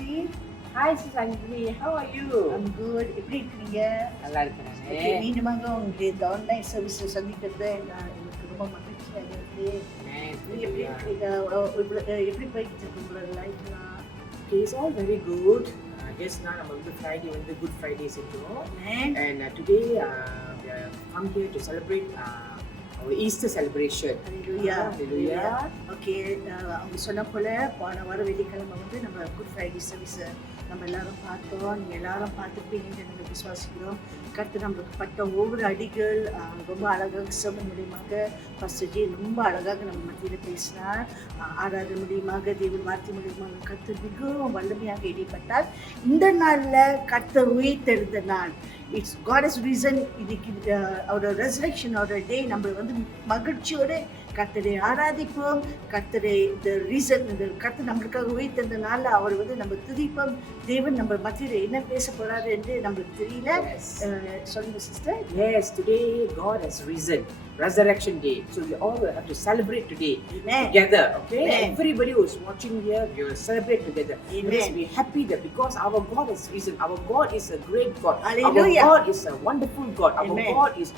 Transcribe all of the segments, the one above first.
Nancy. Hi, Susangri. How are you? I'm good. எப்படி இருக்கீங்க? நல்லா இருக்கிறேன். Okay, மீண்டுமாக உங்களுக்கு இந்த ஆன்லைன் சர்வீஸ் சந்திக்கிறது எனக்கு ரொம்ப மகிழ்ச்சியாக இருக்கு. நீங்க எப்படி இருக்கீங்க? எப்படி போயிட்டு இருக்கு உங்களோட லைஃப்லாம்? Okay, it's all very good. Just now நம்ம வந்து Friday வந்து Good Friday செஞ்சோம். And today we are come here to celebrate our Easter celebration. Hallelujah. Okay, அவங்க சொன்ன போல போன வாரம் வெள்ளிக்கிழமை வந்து நம்ம குட் ஃப்ரைடே சர்வீஸ் நம்ம எல்லாரும் பார்த்தோம். நீங்கள் எல்லாரும் பார்த்துப்பீங்கன்னு நம்ம விசுவாசிக்கிறோம். கர்த்தர் நம்மளுக்கு பட்ட ஒவ்வொரு அடிகள் ரொம்ப அழகாக சிரமம் மூலியமாக ஃபஸ்ட்டு ரொம்ப அழகாக நம்ம மத்தியில் பேசினார். ஆராதனை மூலியமாக தேவன் வார்த்தை மூலியமாக கர்த்தர் மிகவும் வல்லமையாக இடைப்பட்டார். இந்த நாளில் கர்த்தர் உயிர்த்தெழுந்த நாள். It's God is reason. இதுக்கு அவரோட ரெசரக்ஷனோட டே நம்ம வந்து மகிழ்ச்சியோடு கர்த்தரை ஆராதிப்போம். கர்த்தரை இந்த ரீசன் இந்த கர்த்தர் நம்மளுக்காக உயிர்த்தெழுந்தனால அவர் வந்து நம்ம துதிப்போம். தேவன் நம்ம மத்தியில் என்ன பேச போறாரு என்று நம்மளுக்கு தெரியல. சொல்லுங்க sister. Yes, today God has risen. Resurrection Day. So we all will have to celebrate today together. Okay? Everybody who is watching here, we will celebrate together. Let us be happy that because our God has risen. Our God is a great God. Hallelujah. Our God is a wonderful God. Our God is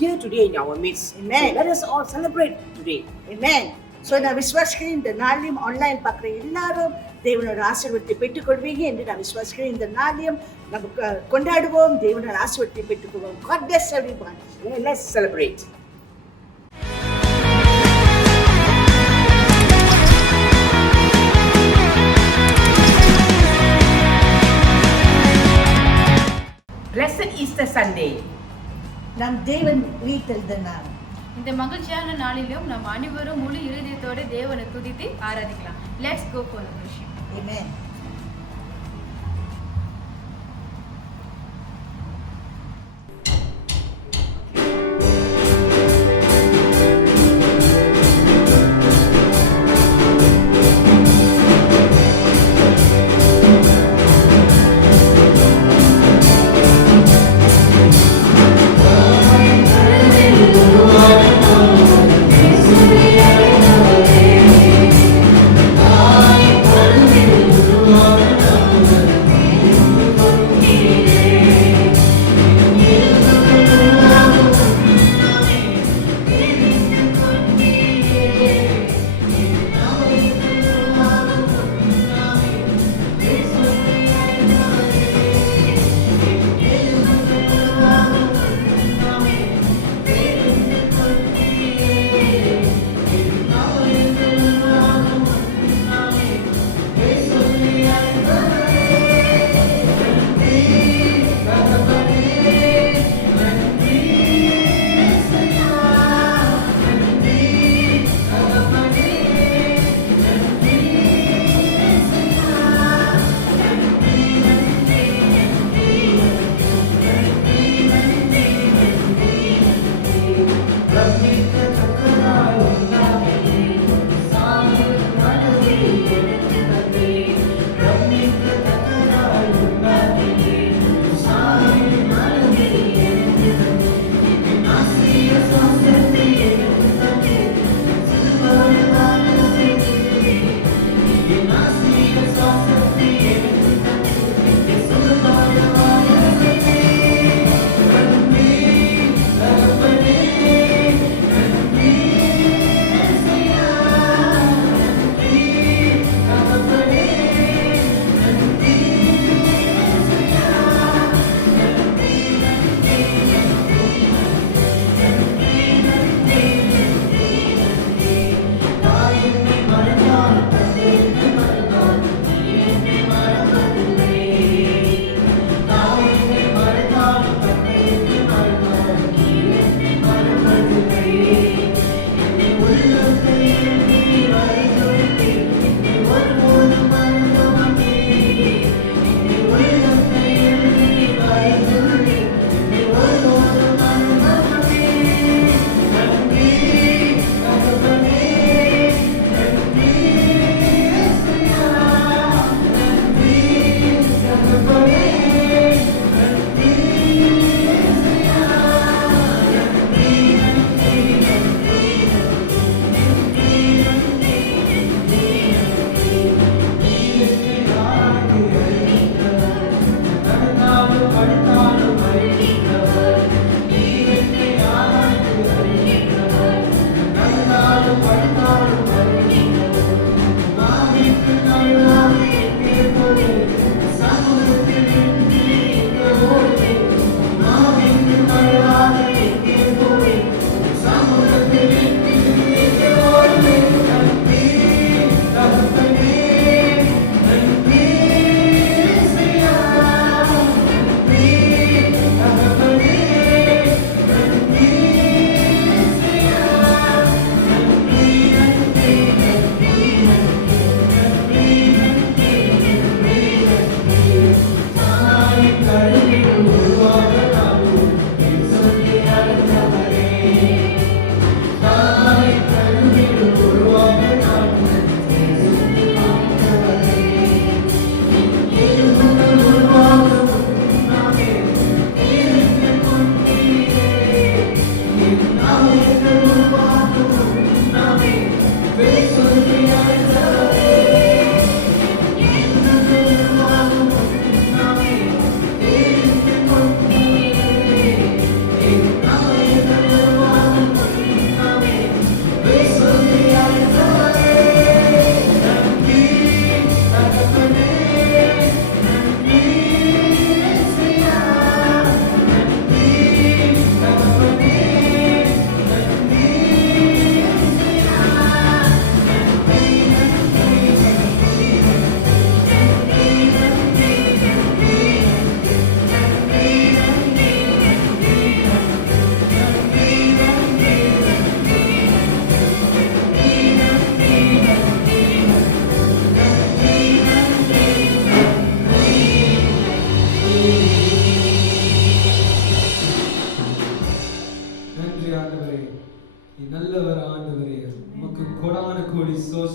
here today in our midst. Amen. So let us all celebrate today. Amen. So நான் விசுவாசிக்கிறேன் இந்த நாளையும் online பார்க்குற எல்லாரும் தேவனோட ஆசீர்வாதத்தை பெற்றுக்கொள்வீங்க என்று நான் விசுவாசிக்கிறேன். இந்த நாளையும் நம்ம கொண்டாடுவோம், தேவனோட ஆசீர்வாதத்தை பெற்றுக்கொள்வோம். God bless everyone. Let's celebrate. Blessed Easter Sunday. நம் தேவன் உயிர்த்தெழுந்த நாள். இந்த மகிழ்ச்சியான நாளிலும் நாம் அனைவரும் முழு இருதயத்தோடு தேவனை துதித்து ஆராதிக்கலாம். Let's go for the worship. Amen. I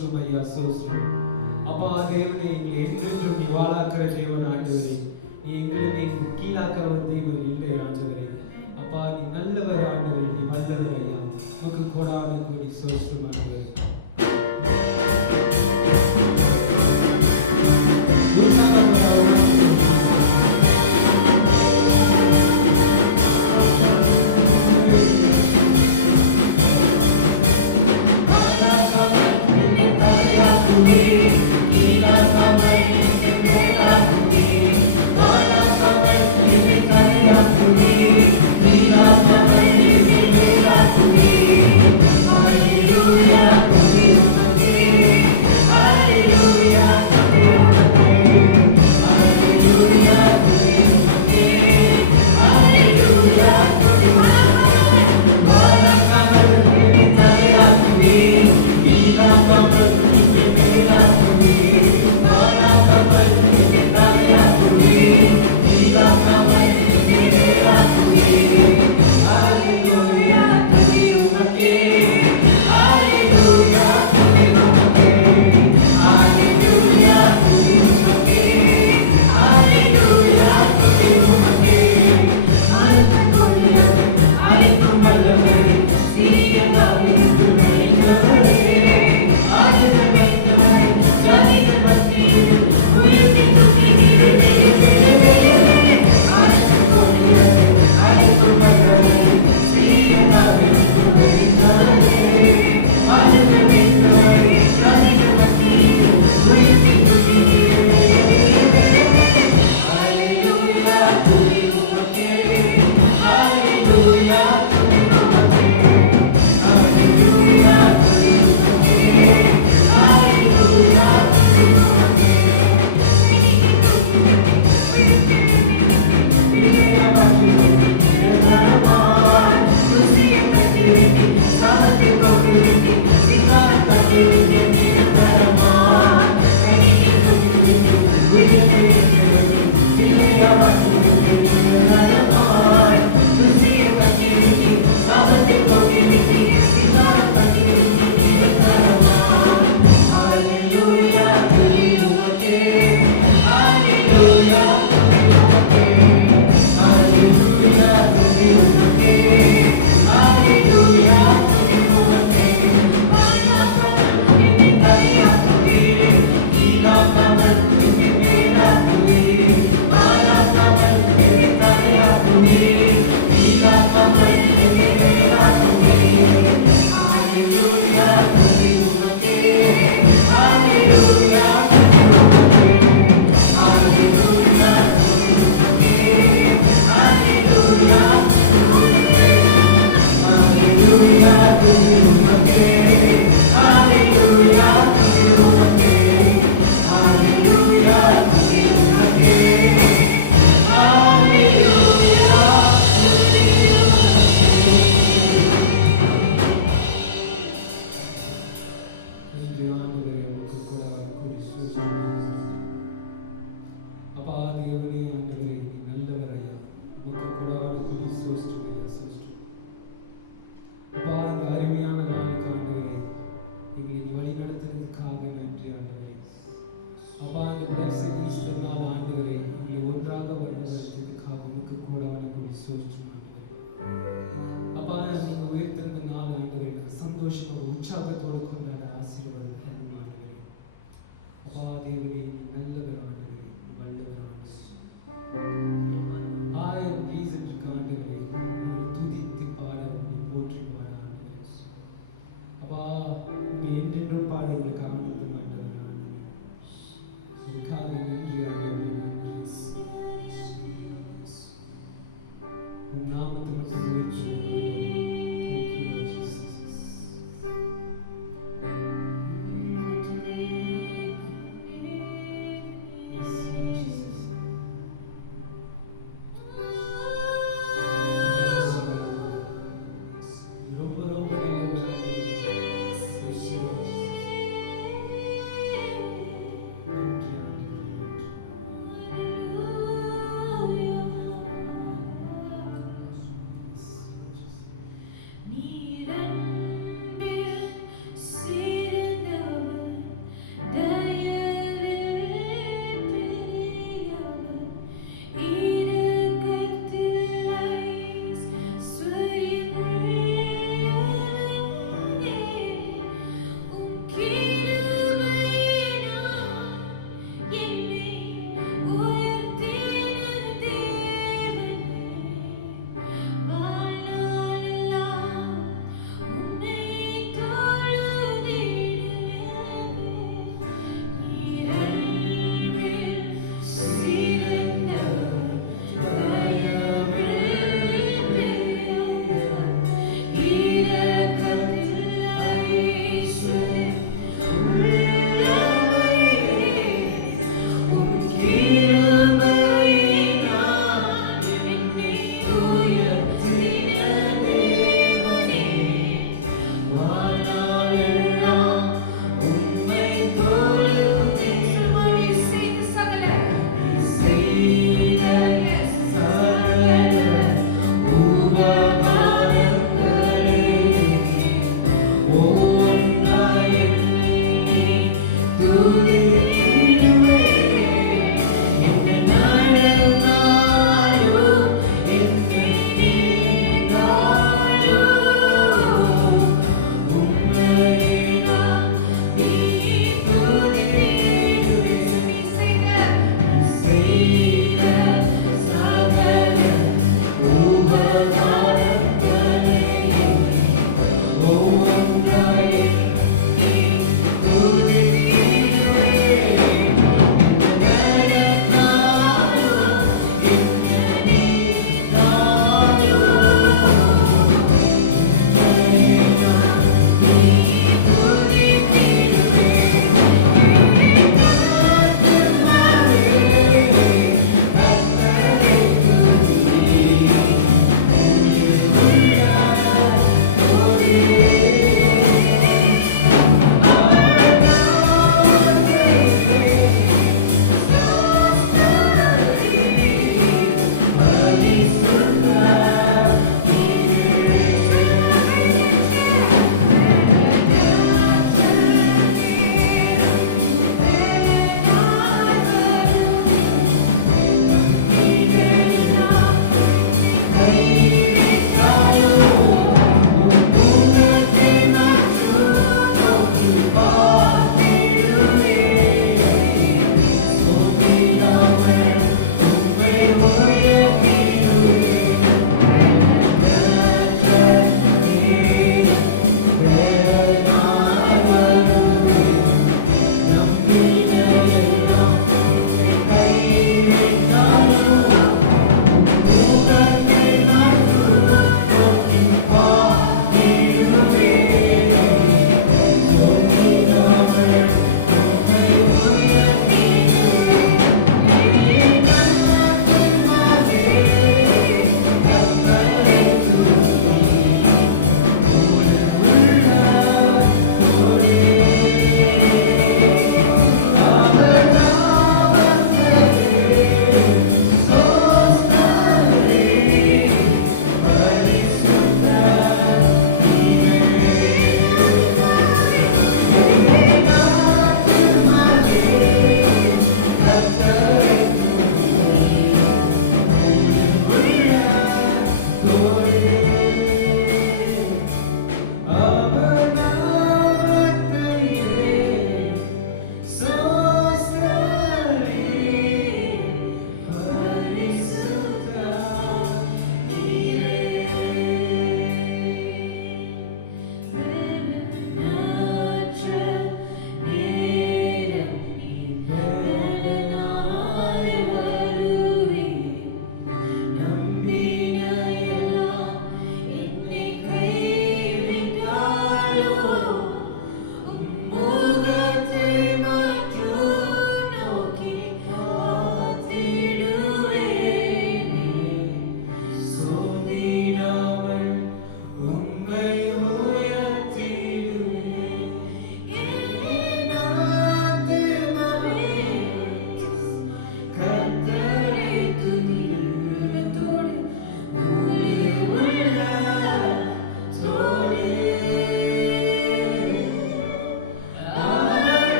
சோஸ்ரம் ஐயா சோஸ்ரம். அப்பா தேவனே எங்களை என்றென்றும் நீ வாழாக்கிற தேவன் ஆண்டவரே. நீ எங்களை கீழாக்கிற ஒரு தெய்வம் இல்லை ஆண்டவரே. அப்பா நீ நல்லவர் ஆண்டவரே, நீ வல்லவர் ஐயா. உமக்கு கோடான கோடி சோஸ்ரம் ஆண்டவரே.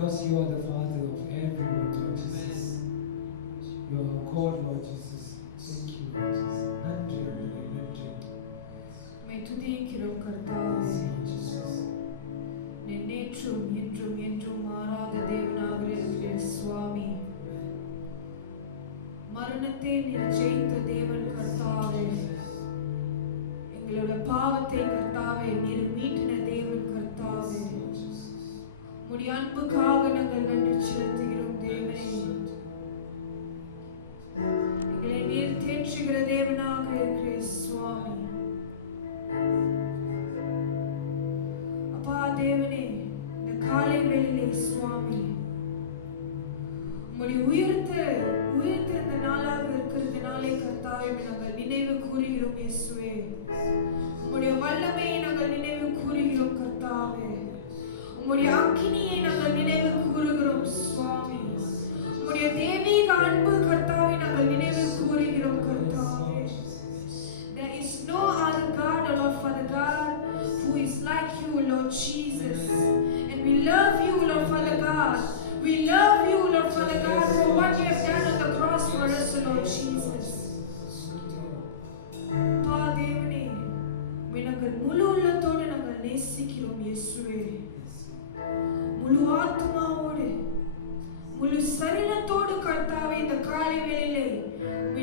because you are the Father of everyone, Lord Jesus. You are our God, Lord Jesus. Thank you, Lord Jesus. நன்றி ஆண்டவரே, நன்றி. உம்மை துதிக்கிறோம் கர்த்தாவே. நேற்றும் இன்றும் என்றும் மாறாத தேவனாக இருக்கிற சுவாமி, மரணத்தை நீர் ஜெயித்த தேவன் கர்த்தாவே. எங்களோட பாவத்தை கர்த்தாவே நீர் மீட்டின தேவன் கர்த்தாவே. உம்முடைய அன்புக்காக நாங்கள் நன்றி செலுத்துகிறோம் தேவனே. எங்களை நீர் தேற்றுகிற தேவனாக இருக்கிற சுவாமி. அப்பா தேவனே, இந்த காலை வேளையிலே சுவாமி உம்முடைய உயிர்த்திருந்த நாளாக இருக்கிறதுனாலே கர்த்தாவே நாங்கள் நினைவு கூறுகிறோம் இயேசுவே. உம்முடைய வல்லமையை நாங்கள் நினைவு கூறுகிறோம் கர்த்தாவே. உம்முடைய அக்கினியை நாங்கள் நினைவு கூறுகிறோம் சுவாமி. உம்முடைய தெய்வீக அன்பு கர்த்தாவை நாங்கள் நினைவு கூறுகிறோம் கர்த்தாவே. There is no other God, O Lord Father God, who is like you, Lord Jesus. And we love you, Lord Father God. We love you, Lord Father God, for what you have done on the cross for us, Lord Jesus. தேவனே, நாங்கள் முழு உள்ளத்தோடு நாங்கள் நேசிக்கிறோம் இயேசுவே. முழு ஆத்மாவோடு முழு சரீரத்தோடு கர்த்தாவே இந்த காலை வேளையிலே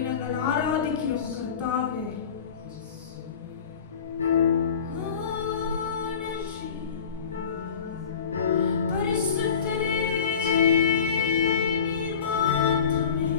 நாங்கள் ஆராதிக்கிறோம் கர்த்தாவே. பரிசுத்தரே நீர் மாத்திரமே,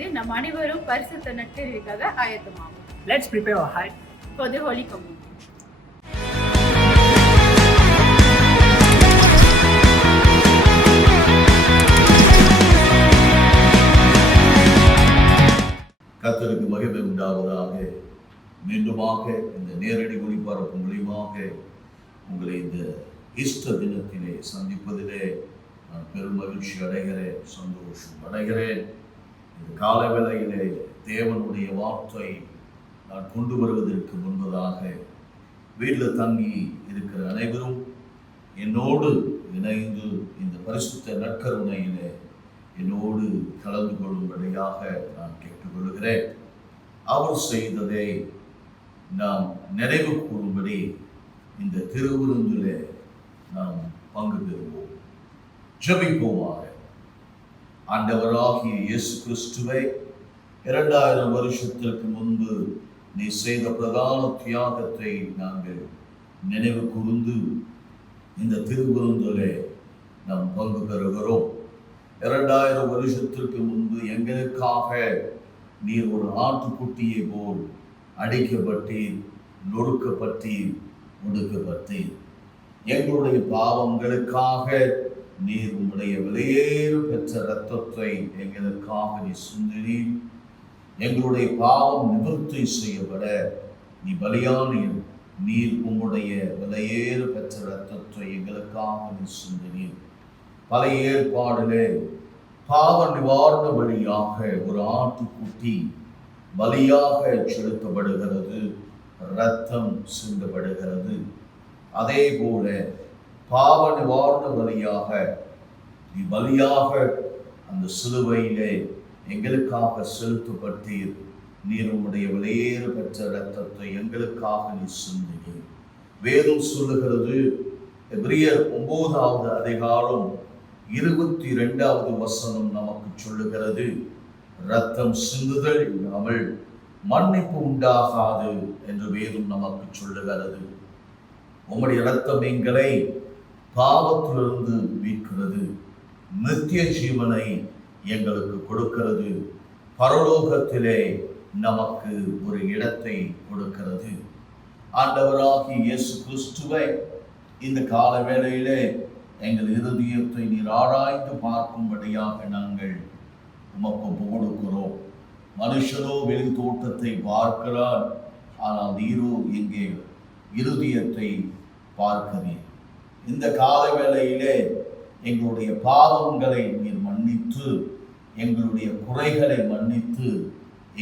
செய்து நம் அனைவரும் பரிசுத்த நற்கருவிக்காக ஆயத்தமாகும். Let's prepare our heart. For the Holy Communion. கர்த்தருக்கு மகிமை உண்டாவதாக. மீண்டுமாக இந்த நேரடி ஒளிபரப்பு மூலியமாக உங்களை இந்த ஈஸ்டர் தினத்திலே சந்திப்பதிலே நான் பெரும் மகிழ்ச்சி அடைகிறேன், சந்தோஷம் அடைகிறேன். இந்த காலை வேளையிலே தேவனுடைய வார்த்தை நான் கொண்டு வருவதற்கு முன்பதாக வீட்டில் தங்கி இருக்கிற அனைவரும் என்னோடு இணைந்து இந்த பரிசுத்த நற்கருணையிலே என்னோடு கலந்து கொள்ளும்படியாக நான் கேட்டுக்கொள்கிறேன். அவர் செய்ததை நாம் நினைவு கூறும்படி இந்த திருவிருந்திலே நாம் பங்கு பெறுவோம். ஜெபிப்போமாக. ஆண்டவராகிய இயேசு கிறிஸ்துவை 2000 வருஷத்திற்கு முன்பு நீ செய்த பிரதான தியாகத்தை நாங்கள் நினைவு கூர்ந்து இந்த திருவிருந்திலே நாம் பங்கு பெறுகிறோம். 2000 வருஷத்திற்கு முன்பு எங்களுக்காக நீர் ஒரு ஆட்டுக்குட்டியை போல் அடிக்கப்பட்டீர், நொறுக்கப்பட்டீர், ஒடுக்கப்பட்டீர். எங்களுடைய பாவங்களுக்காக நீர் உம்முடைய விலையேறு பெற்ற இரத்தத்தை எங்களுக்காக நீ சிந்தினீர். எங்களுடைய பாவம் நிவர்த்தி செய்யப்பட நீ பலியானீர். நீர் உம்முடைய விலையேறு பெற்ற இரத்தத்தை எங்களுக்காக நீ சிந்தினீர். பழைய ஏற்பாடிலே பாவ நிவாரண வழியாக ஒரு ஆட்டுக்குட்டி பலியாக செலுத்தப்படுகிறது, இரத்தம் சிந்தப்படுகிறது. அதே போல பாவ நிவாரண வழியாக நீ பலியாக அந்த சிலுவையிலே எங்களுக்காக செலுத்தப்பட்டீர். நீர் உம்முடைய விலையேறு பெற்ற இரத்தத்தை எங்களுக்காக நீ சிந்தினீர். வேதம் சொல்லுகிறது, எபிரியர் 9வது அதிகாரம் 22வது வசனம் நமக்கு சொல்லுகிறது, இரத்தம் சிந்துதல் இல்லாமல் மன்னிப்பு உண்டாகாது என்று வேதம் நமக்கு சொல்லுகிறது. உம்முடைய இரத்தம் எங்களை பாவத்திலிருந்து மீட்கிறது, நித்திய ஜீவனை எங்களுக்கு கொடுக்கிறது, பரலோகத்திலே நமக்கு ஒரு இடத்தை கொடுக்கிறது. ஆண்டவராகிய இயேசு கிறிஸ்துவை இந்த கால வேளையிலே எங்கள் இருதயத்தை நீர் ஆராய்ந்து பார்க்கும்படியாக நாங்கள் உமக்கு கொடுக்கிறோம். மனுஷனோ வெளி தோட்டத்தை பார்க்கிறார், ஆனால் நீரோ எங்கே இருதயத்தை பார்க்கிறீர். இந்த கால வேளையிலே எங்களுடைய பாவங்களை நீர் மன்னித்து, எங்களுடைய குறைகளை மன்னித்து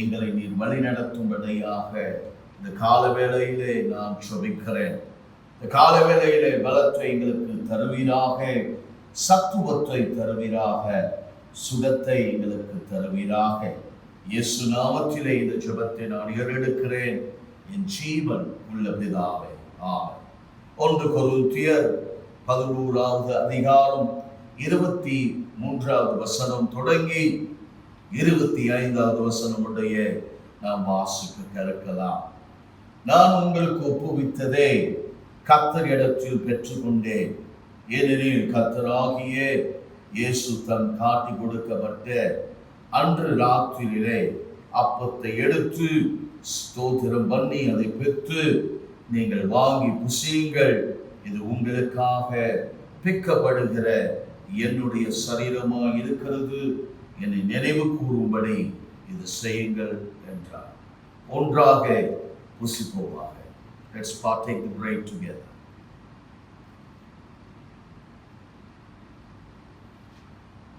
எங்களை நீர் வழிநடத்தும்படியாக இந்த கால வேளையிலே நான் ஜெபிக்கிறேன். இந்த கால வேளையிலே பலத்தை எங்களுக்கு தருவீராக, சத்துவத்தை தருவீராக, சுகத்தை எங்களுக்கு தருவீராக. இயேசு நாமத்திலே இந்த ஜெபத்தை நான் ஏறெடுக்கிறேன், என் ஜீவன் உள்ள பிதாவே, ஆமென். 1 கொரிந்தியர் 11வது அதிகாரம் 23வது வசனம் தொடங்கி 25வது வசனம் உடைய நாம் வாசிக்க கற்கலாம். நான் உங்களுக்கு ஒப்புவித்ததை கர்த்தரிடத்தில் பெற்றுக்கொண்டேன். ஏனெனில் கர்த்தராகிய இயேசு தன் காட்டி கொடுக்கப்பட்ட அன்று ராத்திரியிலே அப்பத்தை எடுத்து ஸ்தோத்திரம் பண்ணி அதை பெற்று, நீங்கள் வாங்கி புசியுங்கள், இது உங்களுக்காக பிக்கப்படுகிற என்னுடைய சரீரமாக இருக்கிறது, என்னை நினைவு கூறும்படி இது செய்யுங்கள் என்றார். ஒன்றாக புசிப்போமாக. Let's partake the bread together.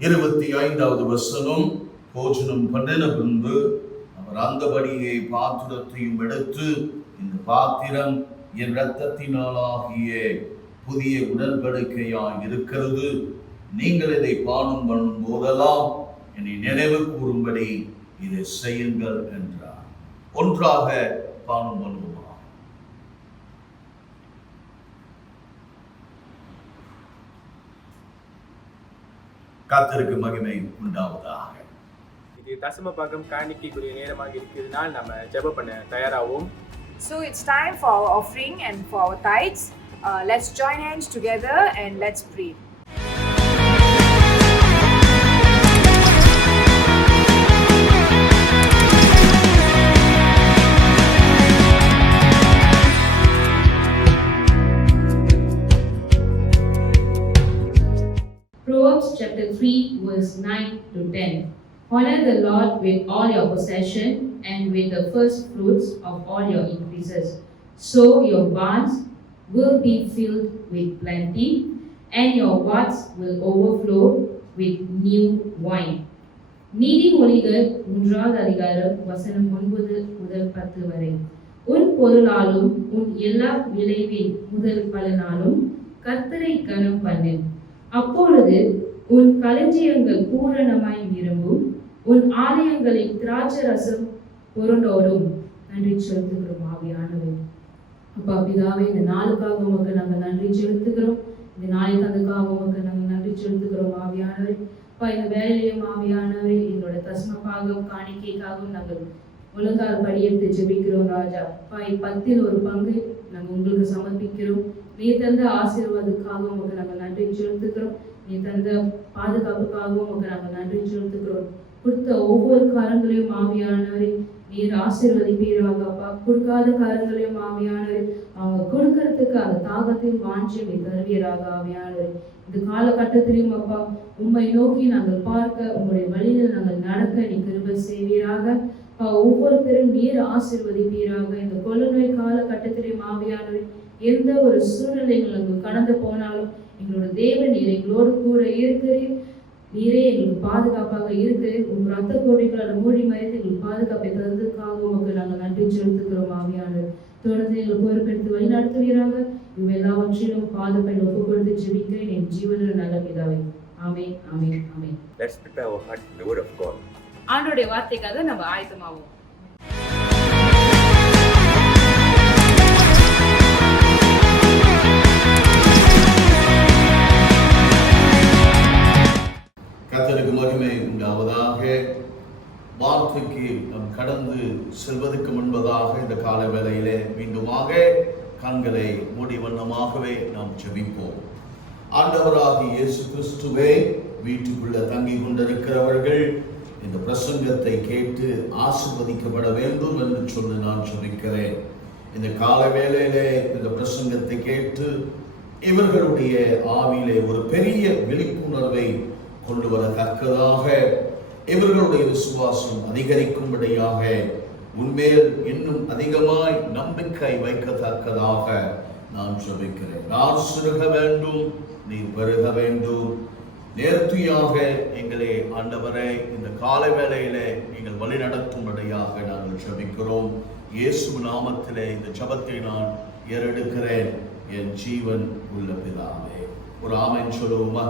இருபத்தி 5வது வசனம். போஜனம் பண்ணின பின்பு அவர் அந்தபடியே பாத்திரத்தையும் எடுத்து, இந்த பாத்திரம் என் இரத்தத்தினாலாகிய புதிய உடன்படிக்கையாய் இருக்கிறது, நீங்கள் இதை பானம் பண்ணும் போதெல்லாம் என்னை நினைவு கூறும்படி இதை செய்யுங்கள் என்றார். ஒன்றாக பானம் பண்ணுவோம். கர்த்தருக்கு மகிமை உண்டாவதாக. இது தசம பாகம் காணிக்கைக்குரிய நேரமாக இருக்கிறதுனால் நம்ம ஜெபம் பண்ண தயாராகும். So it's time for our offering and for our tithes. Let's join hands together and let's pray. verse 9 to 10. Honor the Lord with all your possession and with the first fruits of all your increases. So your barns will be filled with plenty, and your vats will overflow with new wine. நீதிமொழிகள் 3வது அதிகாரம் வசனம் 9 முதல் 10 வரை. உன் பொருளாலும் உன் எல்லா விளைவின் முதல் பலனாலும் கர்த்தரை கனம் பண்ணு. அப்பொழுது உன் களஞ்சியங்கள் பூரணமாய் நிரம்பும், உன் ஆலயங்களின் திராட்சை ரசம் புரண்டோடும். நன்றி செலுத்துகிறோம் ஆவியானவரே. அப்பா பிதாவே, இந்த நாளுக்காக உமக்கு நாங்கள் நன்றி செலுத்துகிறோம். இந்த நாளை தந்துக்காக உமக்கு நாங்கள் நன்றி செலுத்துகிறோம் ஆவியானவரே. அப்பா, இந்த வேலையிலையும் ஆவியானவரே, எங்களோட தஸ்மபாகம் காணிக்கைக்காகவும் நாங்கள் ஒழுங்கால் படியெடுத்து ஜெபிக்கிறோம் ராஜா. அப்பா, 10ல் ஒரு பங்கு நாங்கள் உங்களுக்கு சமர்ப்பிக்கிறோம். நீ தந்த ஆசீர்வாதத்துக்காக உமக்கு நாங்கள் நன்றி செலுத்துகிறோம். நீ தந்த பாதுகாப்புக்காகவும் உமக்கு நாங்கள் நன்றி செலுத்துகிறோம். கொடுத்த ஒவ்வொரு காரங்களையும் ஆவியானவரே நீர் ஆசீர்வதிப்பீராக. அப்பா, கொடுக்காத காரங்களையும் ஆவியானவரே அவங்க கொடுக்கறதுக்கு அந்த தாகத்தையும் வாஞ்சியும் நீ தருவீராக ஆவியானவரே. இந்த காலகட்டத்திலையும் அப்பா உம்மை நோக்கி நாங்கள் பார்க்க, உங்களுடைய வழியில் நாங்கள் நடக்க நீ கிருபை செய்வீராக. ஒவ்வொருத்தரும் நீர் ஆசீர்வதிப்பீராக. இந்த கொள்ளுநோய் காலகட்டத்திலையும் ஆவியானவரே எந்த ஒரு சூழ்நிலைகள் நாங்கள் கடந்து போனாலும் எங்களோட தேவன் நீர் எங்களோடு கூட இருக்கிறீர். நீரே எங்களுக்கு பாதுகாப்பாக இருக்கிறீர். உங்கள் ரத்த கோடிகளால் மூடி மறைத்து எங்களுக்கு பாதுகாப்பை தந்ததுக்காக உமக்கு நாங்கள் நன்றி செலுத்துகிறோம் ஆவியானவர். தொடர்ந்து எங்களுக்கு பொறுப்பெடுத்து வழி நடத்துவீராக. இவை எல்லாவற்றிலும் பாதுகாப்பை ஒப்பு கொடுத்து ஜெபிக்கிறேன் என் ஜீவனில் நல்ல பிதாவே. ஆமென், ஆமென், ஆமென். Let's prepare our heart for the word of God. ஆண்டோடைய வார்த்தைக்காக நம்ம ஆயத்தமாவோம். கர்த்தருக்கு மகிமை உண்டாவதாக. வார்த்தைக்கு நாம் கடந்து செல்வதற்கு முன்பதாக இந்த கால வேளையிலே மீண்டுமாக கண்களை மூடி வண்ணமாகவே நாம் ஜெபிப்போம். ஆண்டவராகிய இயேசு கிறிஸ்துவே, வீட்டுக்குள்ள தங்கி கொண்டிருக்கிறவர்கள் இந்த பிரசங்கத்தை கேட்டு ஆசீர்வதிக்கப்பட வேண்டும் என்று சொல்லி நான் ஜெபிக்கிறேன். இந்த கால வேளையிலே இந்த பிரசங்கத்தை கேட்டு இவர்களுடைய ஆவியிலே ஒரு பெரிய விழிப்புணர்வை கொண்டு வரத்தக்கதாக, இவர்களுடைய விசுவாசம் அதிகரிக்கும்படியாக, உன்மேல் இன்னும் அதிகமாய் நம்பிக்கை வைக்கத்தக்கதாக நான் ஜெபிக்கிறேன். நான் சிறுக வேண்டும், நீ பெருக வேண்டும். நேர்த்தியாக எங்களை ஆண்டவரே இந்த கால வேளையிலே நீங்கள் வழி நடத்தும்படியாக நாங்கள் ஜெபிக்கிறோம். இயேசு நாமத்திலே இந்த ஜெபத்தை நான் ஏறெடுக்கிறேன் என் ஜீவன் உள்ள பிதாவே. ஒரு ஆமென் சொல்லுவோமா?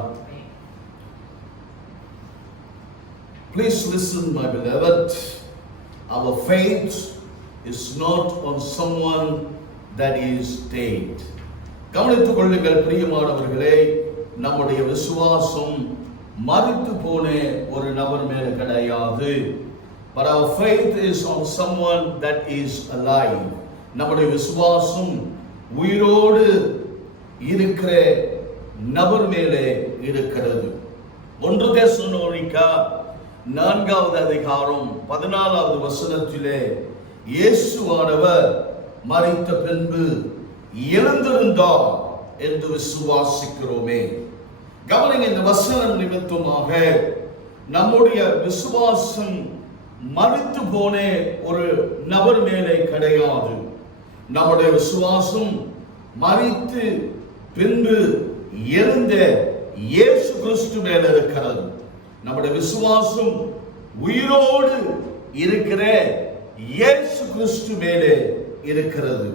Please listen, my beloved. Our faith is not on someone that is dead. கவனித்துக் கொள்ளுங்கள் பிரியமானவர்களே, நம்முடைய விசுவாசம் மரித்து போன ஒரு நபர் மேல கிடையாது. But our faith is on someone that is alive. நம்முடைய விசுவாசம் உயிரோடு இருக்கிற நபர் மேலே இருக்கிறது. 1 தெசலோனிக்கா 4வது அதிகாரம் 14வது வசனத்திலே இயேசுவானவர் மரித்த பின்பு எழுந்திருந்தார் என்று விசுவாசிக்கிறோமே. கவனிங்க, இந்த வசனம் நிமித்தமாக நம்முடைய விசுவாசம் மரித்து போன ஒரு நபர் மேலே கிடையாது. நம்முடைய விசுவாசம் மரித்து பின்பு எழுந்த இயேசு கிறிஸ்து மேலே இருக்கிறது. நம்முடைய விசுவாசம் உயிரோடு இருக்கிற இயேசு கிறிஸ்து மேலே இருக்கிறது.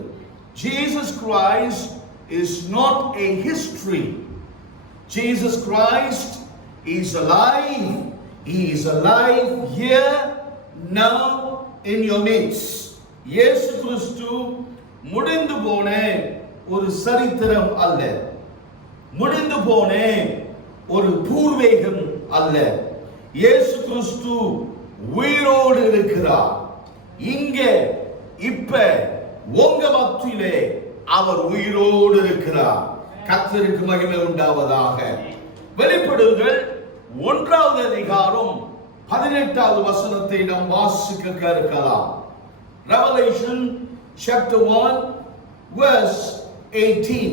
Jesus Christ is not a history. Jesus Christ is alive. He is alive here now in your midst. இயேசு கிறிஸ்து முடிந்து போன ஒரு சரித்திரம் அல்ல, முடிந்து போன ஒரு பூர்வீகம் அல்ல. இயேசு கிறிஸ்து உயிரோடு இருக்கிறார். இங்கே இப்ப உங்க மத்தியிலே அவர் உயிரோடு இருக்கிறார். கர்த்தருக்கு மகிமை உண்டாவதாக. வெளிப்படுதல் 1வது அதிகாரம் 18வது வசனத்தை நாம் வாசிக்க கேட்கலாம். Revelation chapter 1 verse 18.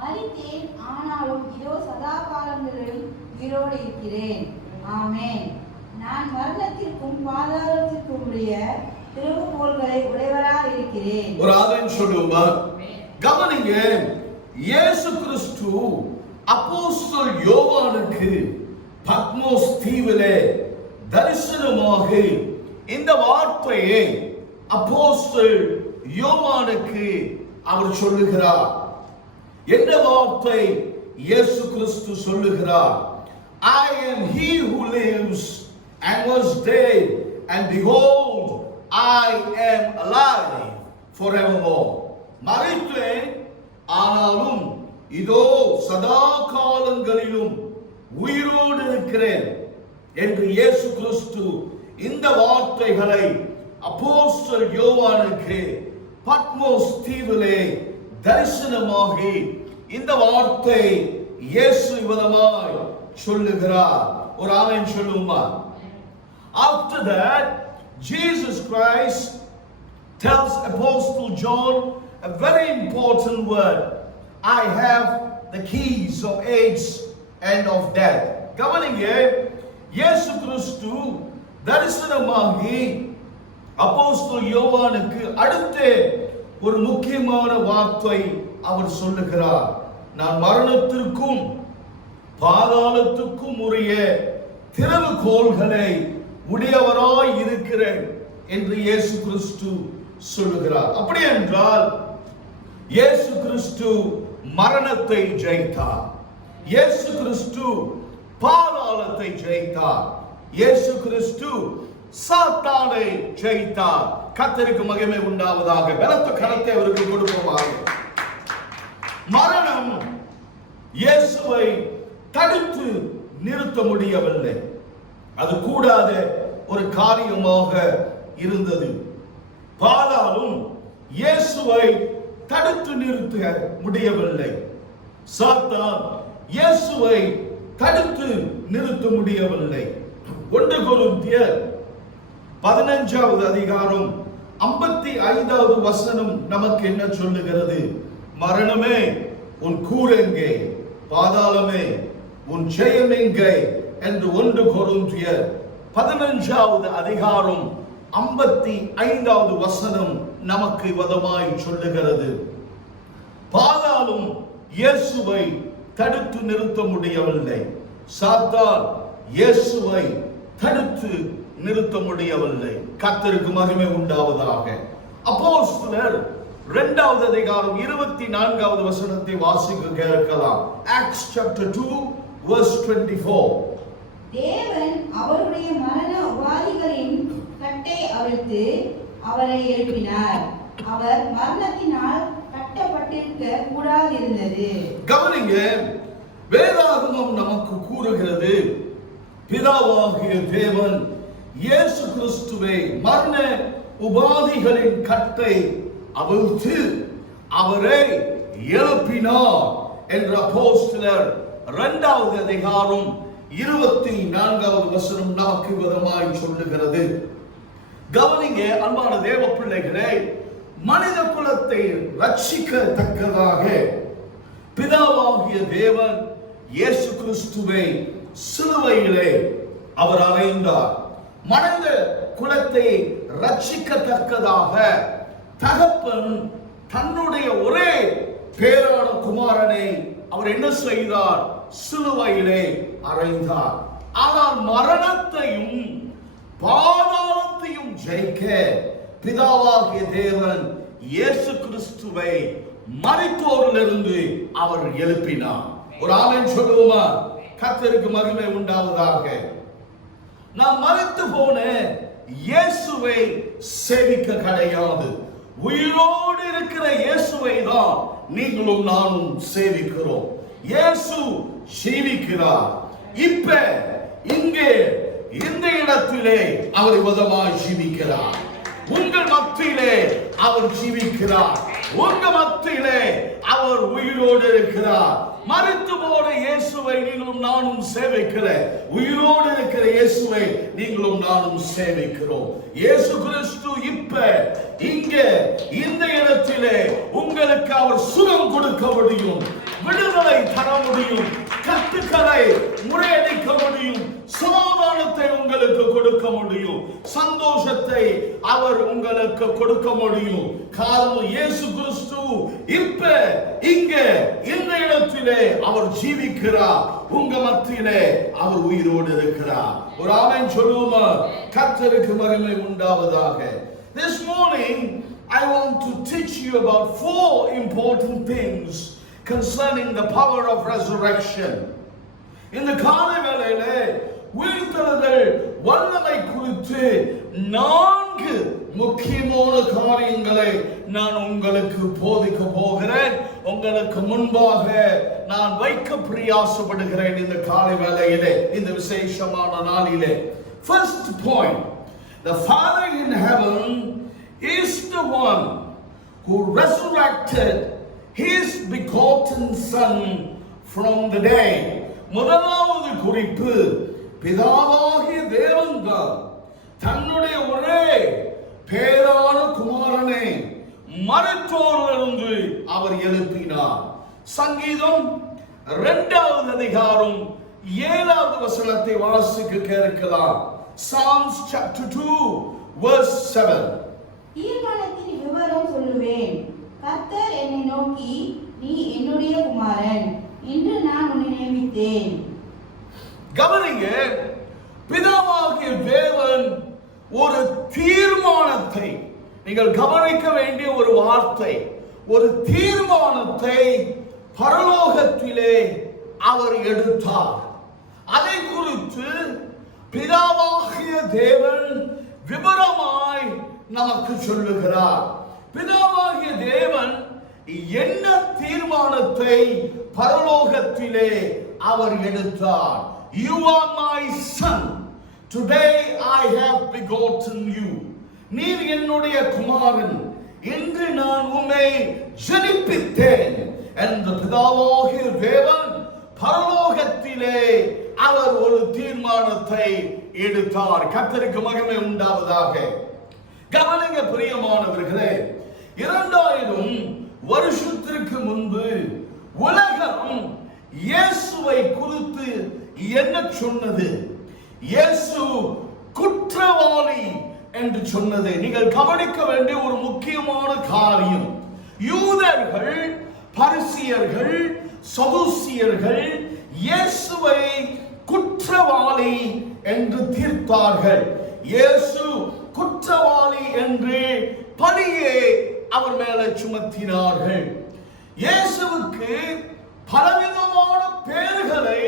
மரித்தேன், ஆனாலும் இதோ சதா காலங்களிலும் உயிரோடு இருக்கிறேன். ஆமென். நான் மரணத்திற்கும் பாதாளத்திற்கும் உரிய திறவுகோல்களை உடையவராக இருக்கிறேன். ஒரு ஆமென் சொல்லுமா? கவனிங்க, இயேசு கிறிஸ்து அப்போஸ்தலன் யோவானுக்கு பத்மோஸ் தீவிலே தரிசனமாக இந்த வார்த்தையை அப்போஸ்தலன் யோவானுக்கு அவர் சொல்லுகிறார். என்ன வார்த்தை இயேசு கிறிஸ்து சொல்லுகிறார்? I am he who lives and was dead, and behold, I am alive forevermore. மரித்தேன், ஆனாலும் இதோ சதா காலங்களிலும் உயிரோடு இருக்கிறேன் என்று இயேசு கிறிஸ்து இந்த வார்த்தைகளை அப்போஸ்தலன் யோவானுக்கு பத்மோஸ் தீவிலே தரிசனமாகி இந்த வார்த்தை இயேசு விதமாய் சொல்லுகிறார். ஒரு ஆமென் சொல்லுமா? After that, Jesus Christ tells Apostle John a very important word. I have the keys of AIDS and of death. கவனிங்க, இயேசு கிறிஸ்து தரிசனமாகி அப்போஸ்தலன் யோவானுக்கு அடுத்த ஒரு முக்கியமான வார்த்தை அவர் சொல்லுகிறார். நான் மரணத்திற்கும் பாதாளத்துக்கும் உரிய திறவுகோல்களை உடையவராய் இருக்கிறேன் என்று இயேசு கிறிஸ்து சொல்லுகிறார். அப்படி என்றால் இயேசு கிறிஸ்து மரணத்தை ஜெயித்தார். இயேசு கிறிஸ்து பாதாளத்தை ஜெயித்தார். இயேசு கிறிஸ்து சாத்தானை ஜெயித்தார். கர்த்தருக்கு மகிமை உண்டாவதாக. பலத்த கரத்தை அவருக்கு கொடுப்போமாக. மரணம் இயேசுவை தடுத்து நிறுத்த முடியவில்லை. அது கூடாத ஒரு காரியமாக இருந்தது. பாதாளம் இயேசுவை தடுத்து நிறுத்த முடியவில்லை. சாத்தான் இயேசுவை தடுத்து நிறுத்த முடியவில்லை. 1 கொரிந்தியர் 15வது அதிகாரம் 55வது வசனம் நமக்கு என்ன சொல்லுகிறது? மரணமே உன் கூரெங்கே, பாதாளமே உன் ஜெயம் எங்கே என்று 1 கொரிந்தியர் 15வது அதிகாரம் 55வது வசனம் நமக்கு விதமாய் சொல்லுகிறது. பாதாளம் இயேசுவை தடுத்து நிறுத்த முடியவில்லை. சாத்தான் இயேசுவை தடுத்து நிறுத்த முடியவில்லை. கர்த்தருக்கு மகிமை உண்டாவதாக. அப்போஸ்தலர் 2வது அதிகாரம் 24வது வசனத்தை வாசிக்க கேட்கலாம். Acts chapter 2 verse 24. தேவன் அவருடைய மரண உபாதிகளின் கட்டை அவிழ்த்து அவரை எழுப்பினார். அவர் மரணத்தினால் கட்டப்பட்டிருக்க கூடாதிருந்தது. கவனிங்க, வேதாகமம் நமக்கு கூறுகிறது, பிதாவாகிய தேவன் இயேசு கிறிஸ்துவை மரண உபாதிகளின் கட்டை அவிழ்த்து அவரை எழுப்பினார் என்று அப்போஸ்தலர் 2வது அதிகாரம் 24வது வசனம் நமக்கு விதமாய் சொல்லுகிறது. கவனிங்க அன்பான தேவ பிள்ளைகளே, மனித குலத்தை ரட்சிக்கத்தக்கதாக பிதாவாகிய தேவன் இயேசு கிறிஸ்துவை சிலுவையிலே அவர் அறைந்தார். மனித குலத்தை ரட்சிக்கத்தக்கதாக தகப்பன் தன்னுடைய ஒரே பேரான குமாரனை அவர் என்ன செய்தார்? சிலுவையிலே அறைந்தார். ஆனால் மரணத்தையும் பாதாளத்தையும் ஜெயிக்க பிதாவாகிய தேவன் இயேசு கிறிஸ்துவை மரித்தோரிலிருந்து அவர் எழுப்பினார். ஒரு ஆமென் சொல்லுவோமா? கர்த்தருக்கு மகிமை உண்டாவதாக. நாம் மரித்து போன இயேசுவை சேவிக்க கிடையாது. உயிரோடு இருக்கிற இயேசுவை தான் நீங்களும் நானும் சேவிக்கிறோம். இயேசு ஜீவிக்கிறார். இப்ப இங்கே இந்த இடத்திலே அவர் விதமாய் ஜீவிக்கிறார். உங்கள் மத்தியிலே அவர் ஜீவிக்கிறார். உங்க மத்தியிலே அவர் உயிரோடு இருக்கிறார். மரித்து போன இயேசுவை நீங்களும் நானும் சேவிக்கிற, உயிரோடு இருக்கிற இயேசுவை நீங்களும் நானும் சேவிக்கிறோம். இயேசு கிறிஸ்து இப்ப இங்க இந்த இடத்திலே உங்களுக்கு அவர் சுகம் கொடுக்க முடியும், விடுதலை தர முடியும், கட்டுக்களை முறியடிக்க முடியும். சமாதானத்தை உங்களுக்கு கொடுக்க முடியும். சந்தோஷத்தை அவர் உங்களுக்கு கொடுக்க முடியும். காரணம் இயேசு கிறிஸ்து இப்ப இங்க இந்த இடத்திலே அவர் ஜீவிக்கிறார். உங்க மத்தியிலே அவர் உயிரோடு இருக்கிறார். ஒரு ஆமென் சொல்லுவோமா? கர்த்தருக்கு மகிமை உண்டாவதாக. This morning I want to teach you about 4 important things concerning the power of resurrection. இந்த காலை வேளையிலே உயிர்த்தெழுதல் வல்லமை குறித்து 4 முக்கியமான காரியங்களை நான் உங்களுக்கு போதிக்க போகிறேன். உங்களுக்கு முன்பாக நான் வைக்க பிரயாசப்படுகிறேன் இந்த காலை வேளையிலே, இந்த விசேஷமான நாளிலே. First point, the Father in heaven is the one who resurrected his begotten Son from the dead. முதலாவது குறிப்பு, பிதாவாகிய தேவன்தான் தன்னுடைய ஒரே பேரான குமாரனை மரித்தோரிலிருந்து அவர் எழுப்பினார். சங்கீதம் 2வது அதிகாரம் 7வது வசனத்தை வாசிக்க கேட்கலாம். Psalms chapter 2 verse 7. தீர்மானத்தின் விவரம் சொல்லுவேன். கர்த்தர் என்னை நோக்கி, நீ என்னுடைய குமாரன், இன்று நான் உன்னை நியமித்தேன். கவனிங்க, பிதாவாகிய தேவன் ஒரு தீர்மானத்தை, நீங்கள் கவனிக்க வேண்டிய ஒரு வார்த்தை, ஒரு தீர்மானத்தை பரலோகத்திலே அவர் எடுத்தார். அதை குறித்து பிதாவாகிய தேவன் விவரமாய் நமக்கு சொல்லுகிறார். பிதாவாகிய தேவன் என்ன தீர்மானத்தை பரலோகத்திலே அவர் எடுத்தார்? You are my son, today I have begotten you. நீர் என்னுடைய குமாரன், இன்று நான் உம்மை ஜனிப்பித்தேன் என்ற பிதாவாகிய தேவன் பரலோகத்திலே அவர் ஒரு தீர்மானத்தை எடுத்தார். கர்த்தருக்கு மகிமை உண்டாவதாக. கவனிங்க பிரியமானவர்களே, 2000 வருஷத்திற்கு முன்பு உலகம் இயேசுவை குறித்து என்ன சொன்னது? இயேசு குற்றவாளி என்று சொன்னது. நீங்கள் கவனிக்க வேண்டிய ஒரு முக்கியமான காரியம், யூதர்கள், பரிசேயர்கள், சதுசேயர்கள் இயேசுவை குற்றவாளி என்று தீர்த்தார்கள். இயேசு குற்றவாளி என்று பழியை அவர் மேலே சுமத்தினார்கள். இயேசுவுக்கு பலவிதமான பெயர்களை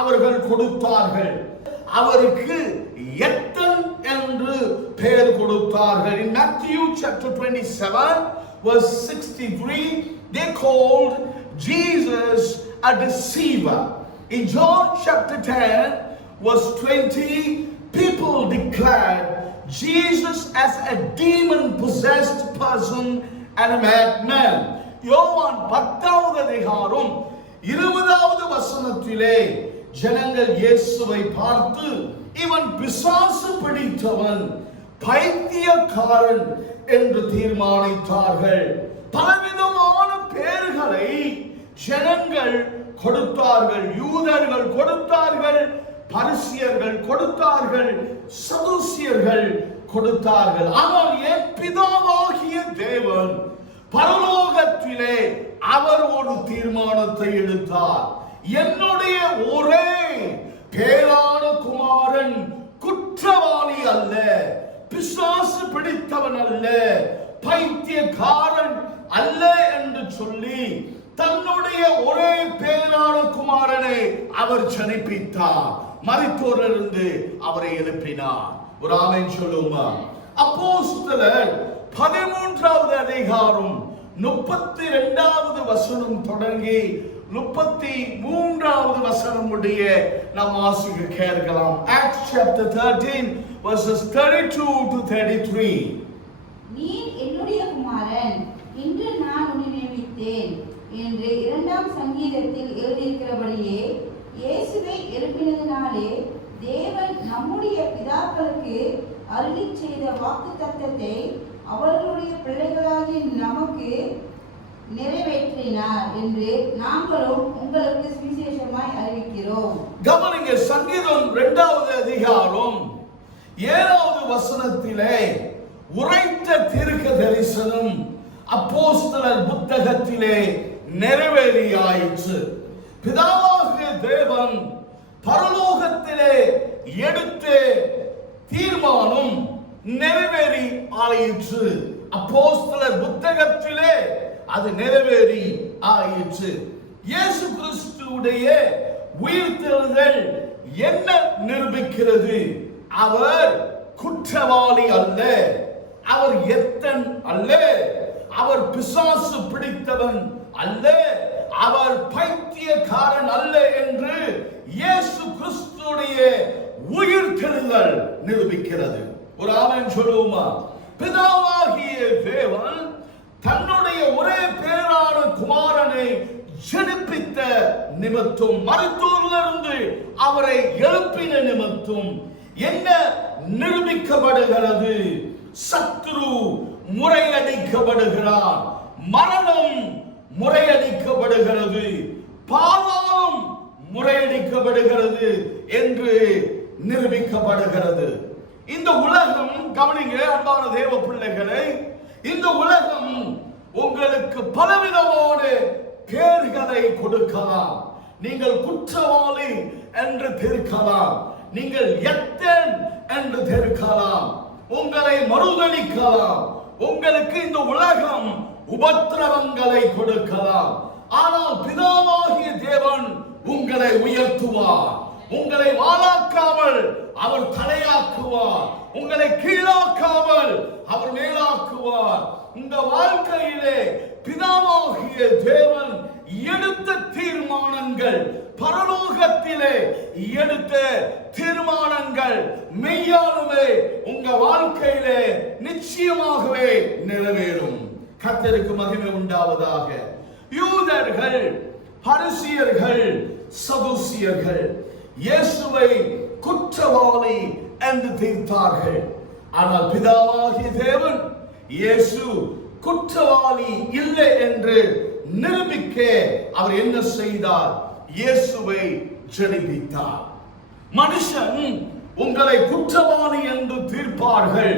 அவர்கள் கொடுத்தார்கள். அவருக்கு எத்தன் என்று பெயர் கொடுத்தார்கள். In Matthew chapter 27 verse 63 they called Jesus a deceiver. In John chapter 10 verse 20 people declared Jesus as a demon possessed person and a madman. யோவான் 10வது அதிகாரம் 20வது வசனத்திலே ஜனங்கள் இயேசுவை பார்த்து, இவன் பிசாசு பிடித்தவன், பைத்தியக்காரன் என்று தீர்மானித்தார்கள். பலவிதமான பெயர்களை ஜனங்கள் கொடுத்தார்கள். யூதர்கள் கொடுத்தார்கள், பரிசேயர்கள் கொடுத்தார்கள், சதுசேயர்கள் கொடுத்தார்கள். ஆனால் என் பிதாவாகிய தேவன் பரலோகத்திலே அவர் ஒரு தீர்மானத்தை எடுத்தார். என்னுடைய ஒரே பேரான குமாரன் குற்றவாளி அல்ல, பிசாசு பிடித்தவன் அல்ல, பைத்தியக்காரன் அல்ல என்று சொல்லி தன்னுடைய ஒரே பேரான குமாரனை அவர் ஜனிப்பித்தார். மரித்தோரிலிருந்து அவரை எழுப்பினார். ஒரு ஆமென் சொல்லுமா? அப்போஸ்தலர் 13வது அதிகாரம் 32வது வசனம் தொடங்கி 33வது வசனம் முடிய நாம் வாசிக்க கேட்கலாம். Acts chapter 13 verses 32 to 33. நீ என்னுடைய குமாரன், இன்று நான் உன்னை நியமித்தேன் என்று 2ஆம் சங்கீதத்தில் எழுதியிருக்கிறபடியே இயேசுவை எழுப்பினதினாலே தேவன் நம்முடைய பிதாக்களுக்கு அருளிச் செய்த வாக்குத்தத்தத்தை அவர்களுடைய பிள்ளைகளாகிய நமக்கு நிறைவேற்ற எழுப்பினார் என்று நாங்களும் உங்களுக்கு சுவிசேஷமாய் அறிவிக்கிறோம். கவனிங்க, சங்கீதம் 2வது அதிகாரம் 7வது வசனத்திலே உரைத்த தீர்க்க தரிசனம் அப்போஸ்தலர் புத்தகத்திலே நிறைவேறியாயிற்று. பிதாவாகிய தேவன் பரலோகத்திலே எடுத்த தீர்மானம் நிறைவேறி ஆயிற்று. அப்போஸ்தலர் புத்தகத்திலே அது நிறைவேறி ஆயிற்று. இயேசு கிறிஸ்துவுடைய உயிர்த்தெழுதல் என்ன நிரூபிக்கிறது? அவர் குற்றவாளி அல்ல, அவர் எத்தன் அல்ல, அவர் பிசாசு பிடித்தவன் அல்ல, அவர் பைத்தியக்காரன் அல்ல என்று இயேசு கிறிஸ்துவுடைய உயிர்த்தெழுதல் நிரூபிக்கிறது. ஒரு ஆமென் சொல்லுவோமா? பிதாவாகிய தேவன் தன்னுடைய ஒரே பேரான குமாரனை ஜெனிப்பித்த நிமித்தம், மருத்துவரிலிருந்து அவரை எழுப்பின நிமித்தம் என்ன நிரூபிக்கப்படுகிறது? சத்துரு முறையடிக்கப்படுகிறார், மரணம் முறையடிக்கப்படுகிறது, பாவம் முறையடிக்கப்படுகிறது என்று நிரூபிக்கப்படுகிறது. இந்த உலகம், கவனிங்க அன்பான தேவ பிள்ளைகளை, இந்த உலகம் உங்களுக்கு பலவிதமான பேர்களை கொடுக்கலாம். நீங்கள் குற்றவாளி என்று தீர்க்கலாம், நீங்கள் எத்தன் என்று தீர்க்கலாம், உங்களை மறுதலிக்கலாம், உங்களுக்கு இந்த உலகம் உபத்திரவங்களை கொடுக்கலாம். ஆனால் பிதாவாகிய தேவன் உங்களை உயர்த்துவார். உங்களை வாளாக்காமல் அவர் தலையாக்குவார், உங்களை கீழாக்காமல் அவர் மேலாக்குவார். இந்த வாழ்க்கையிலே பிதாவாகிய தேவன் எடுத்த தீர்மானங்கள், பரலோகத்திலே எடுத்த தீர்மானங்கள் மெய்யாலுமே உங்க வாழ்க்கையிலே நிச்சயமாகவே நிறைவேறும். கர்த்தருக்கு மகிமை உண்டாவதாக. யூதர்கள், பரிசேயர்கள், சதுசேயர்கள் இயேசுவை குற்றவாளி என்று தீர்த்தார்கள். ஆனால் பிதாவாகிய தேவன் இயேசு குற்றவாளி இல்லை என்று நிரூபிக்க அவர் என்ன செய்தார்? இயேசுவை ஜெனிப்பித்தார். மனுஷன் உங்களை குற்றவாளி என்று தீர்ப்பார்கள்,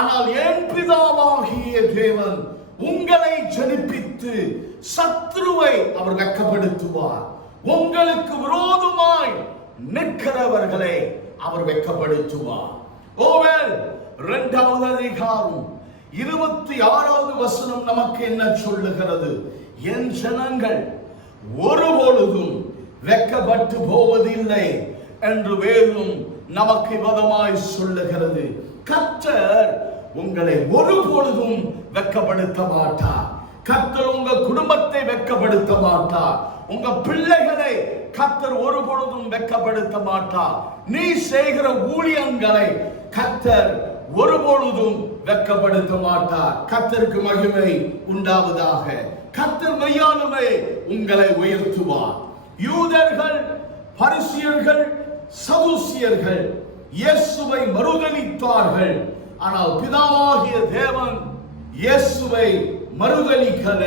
ஆனால் என் பிதாவாகிய தேவன் உங்களை ஜெனிப்பித்து சத்ருவை அவர் வெட்கப்படுத்துவார். உங்களுக்கு விரோதமாய் நிற்கிறவர்களை அவர் வெட்கப்படுத்துவார். ஓவேல் 2வது அதிகாரம் 26வது வசனம் நமக்கு என்ன சொல்லுகிறது? என் ஜனங்கள் ஒருபொழுதும் வெட்கப்பட்டு போவதில்லை என்று வேதம் நமக்கு விதமாய் சொல்லுகிறது. கர்த்தர் உங்களை ஒருபொழுதும் வெட்கப்படுத்த மாட்டார். கர்த்தர் உங்க குடும்பத்தை வெட்கப்படுத்த மாட்டார். உங்க பிள்ளைகளை கர்த்தர் ஒருபொழுதும் வெட்கப்படுத்த மாட்டார். நீ செய்கிற ஊழியங்களை கர்த்தர் ஒருபொழுதும் வெட்கப்படுத்த மாட்டார். கர்த்தருக்கு மகிமை உண்டாவதாக. கர்த்தர் மெய்யாலுமே உங்களை உயர்த்துவார். யூதர்கள், பரிசேயர்கள், சதுசேயர்கள் இயேசுவை மறுதலித்தார்கள். ஆனால் பிதாவாகிய தேவன் இயேசுவை மறுதலிக்கல,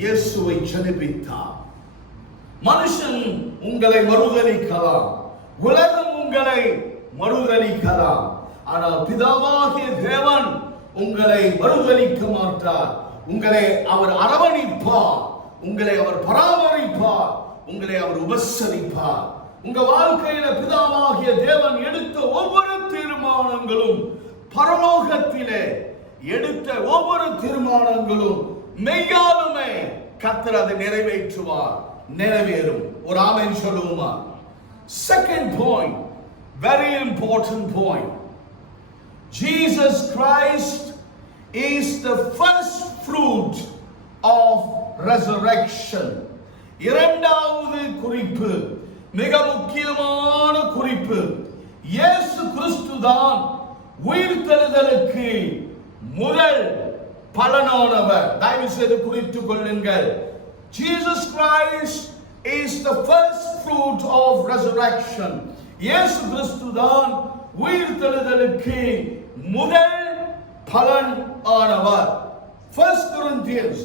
இயேசுவை ஜெனிப்பித்தார். மனுஷன் உங்களை மறுதலிக்கலாம், உலகம் உங்களை மறுதலிக்கலாம், ஆனால் பிதாவாகிய தேவன் உங்களை மறுதலிக்க மாட்டார். உங்களை அவர் அரவணைப்பார், உங்களை அவர் பராமரிப்பார், உங்களை அவர் உபசரிப்பார். உங்க வாழ்க்கையில பிதாவாகிய தேவன் எடுத்த ஒவ்வொரு தீர்மானங்களும், பரலோகத்திலே எடுத்த ஒவ்வொரு தீர்மானங்களும் மெய்யாலுமே கர்த்தர் அதை நிறைவேற்றுவார், நிறைவேறும். ஒரு ஆமென் சொல்லுவோமா? Second point, very important point. Jesus Christ is the first fruit of resurrection. இரண்டாவது குறிப்பு, மிக முக்கியமான குறிப்பு, இயேசு கிறிஸ்து தான் உயிர்த்தெழுதலுக்கு முதல் பலனானவர். தயவு செய்து குறித்துக் கொள்ளுங்கள். Jesus Christ is the first fruit of resurrection. இயேசு கிறிஸ்து தான் உயிர்த்தெழுதலுக்கு முதல் பலன் ஆனவர். 1 Corinthians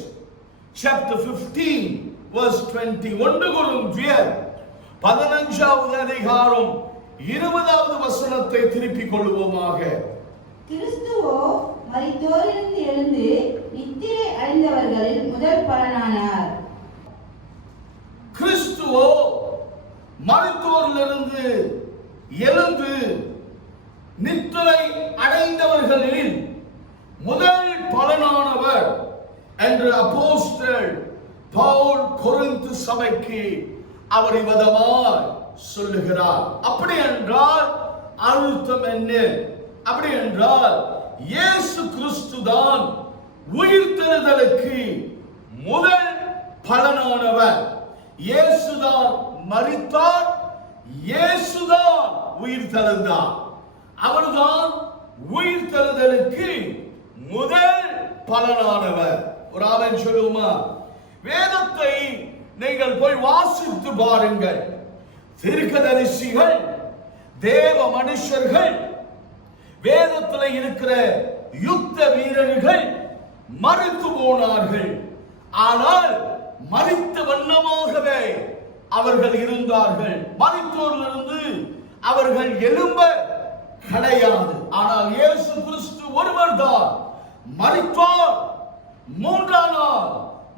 chapter 15 verse 20. 1 கொரிந்தியர் 15வது அதிகாரம் 20வது வசனத்தை திருப்பிக் கொள்வோமாக. கிறிஸ்துவோ மரித்தோரிலிருந்து எழுந்து நித்திரை அடைந்தவர்களில் முதல் பலனானார். கிறிஸ்துவோ மரித்தோரிலிருந்து எழுந்து நித்திரை அடைந்தவர்களில் முதல் பலனானவர் என்று அப்போஸ்தலர் பவுல் கொரிந்து சபைக்கு அவர் விதமாய் சொல்லுகிறார். அப்படி என்றால் அர்த்தம் என்ன? அப்படி என்றால் இயேசு கிறிஸ்து தான் உயிர்த்தெழுதலுக்கு முதல் பலனானவர். இயேசுதான் மரித்தார், இயேசுதான் உயிர்த்தெழுந்தார். அவர்தான் உயிர்த்தெழுதலுக்கு முதல் பலனானவர். ஒரு ஆமென் சொல்லுமா? வேதத்தை நீங்கள் போய் வாசித்து பாருங்கள். தீர்க்கதரிசிகள், தேவ மனுஷர்கள், வேதத்தில் இருக்கிற யுத்த வீரர்கள் மரித்து போனார்கள். ஆனால் மரித்த வண்ணமாகவே அவர்கள் இருந்தார்கள். மரித்தோரிலிருந்து அவர்கள் எழும்ப கிடையாது. ஆனால் இயேசு கிறிஸ்து ஒருவர் தான் மரித்தார், மூன்றாம் நாள்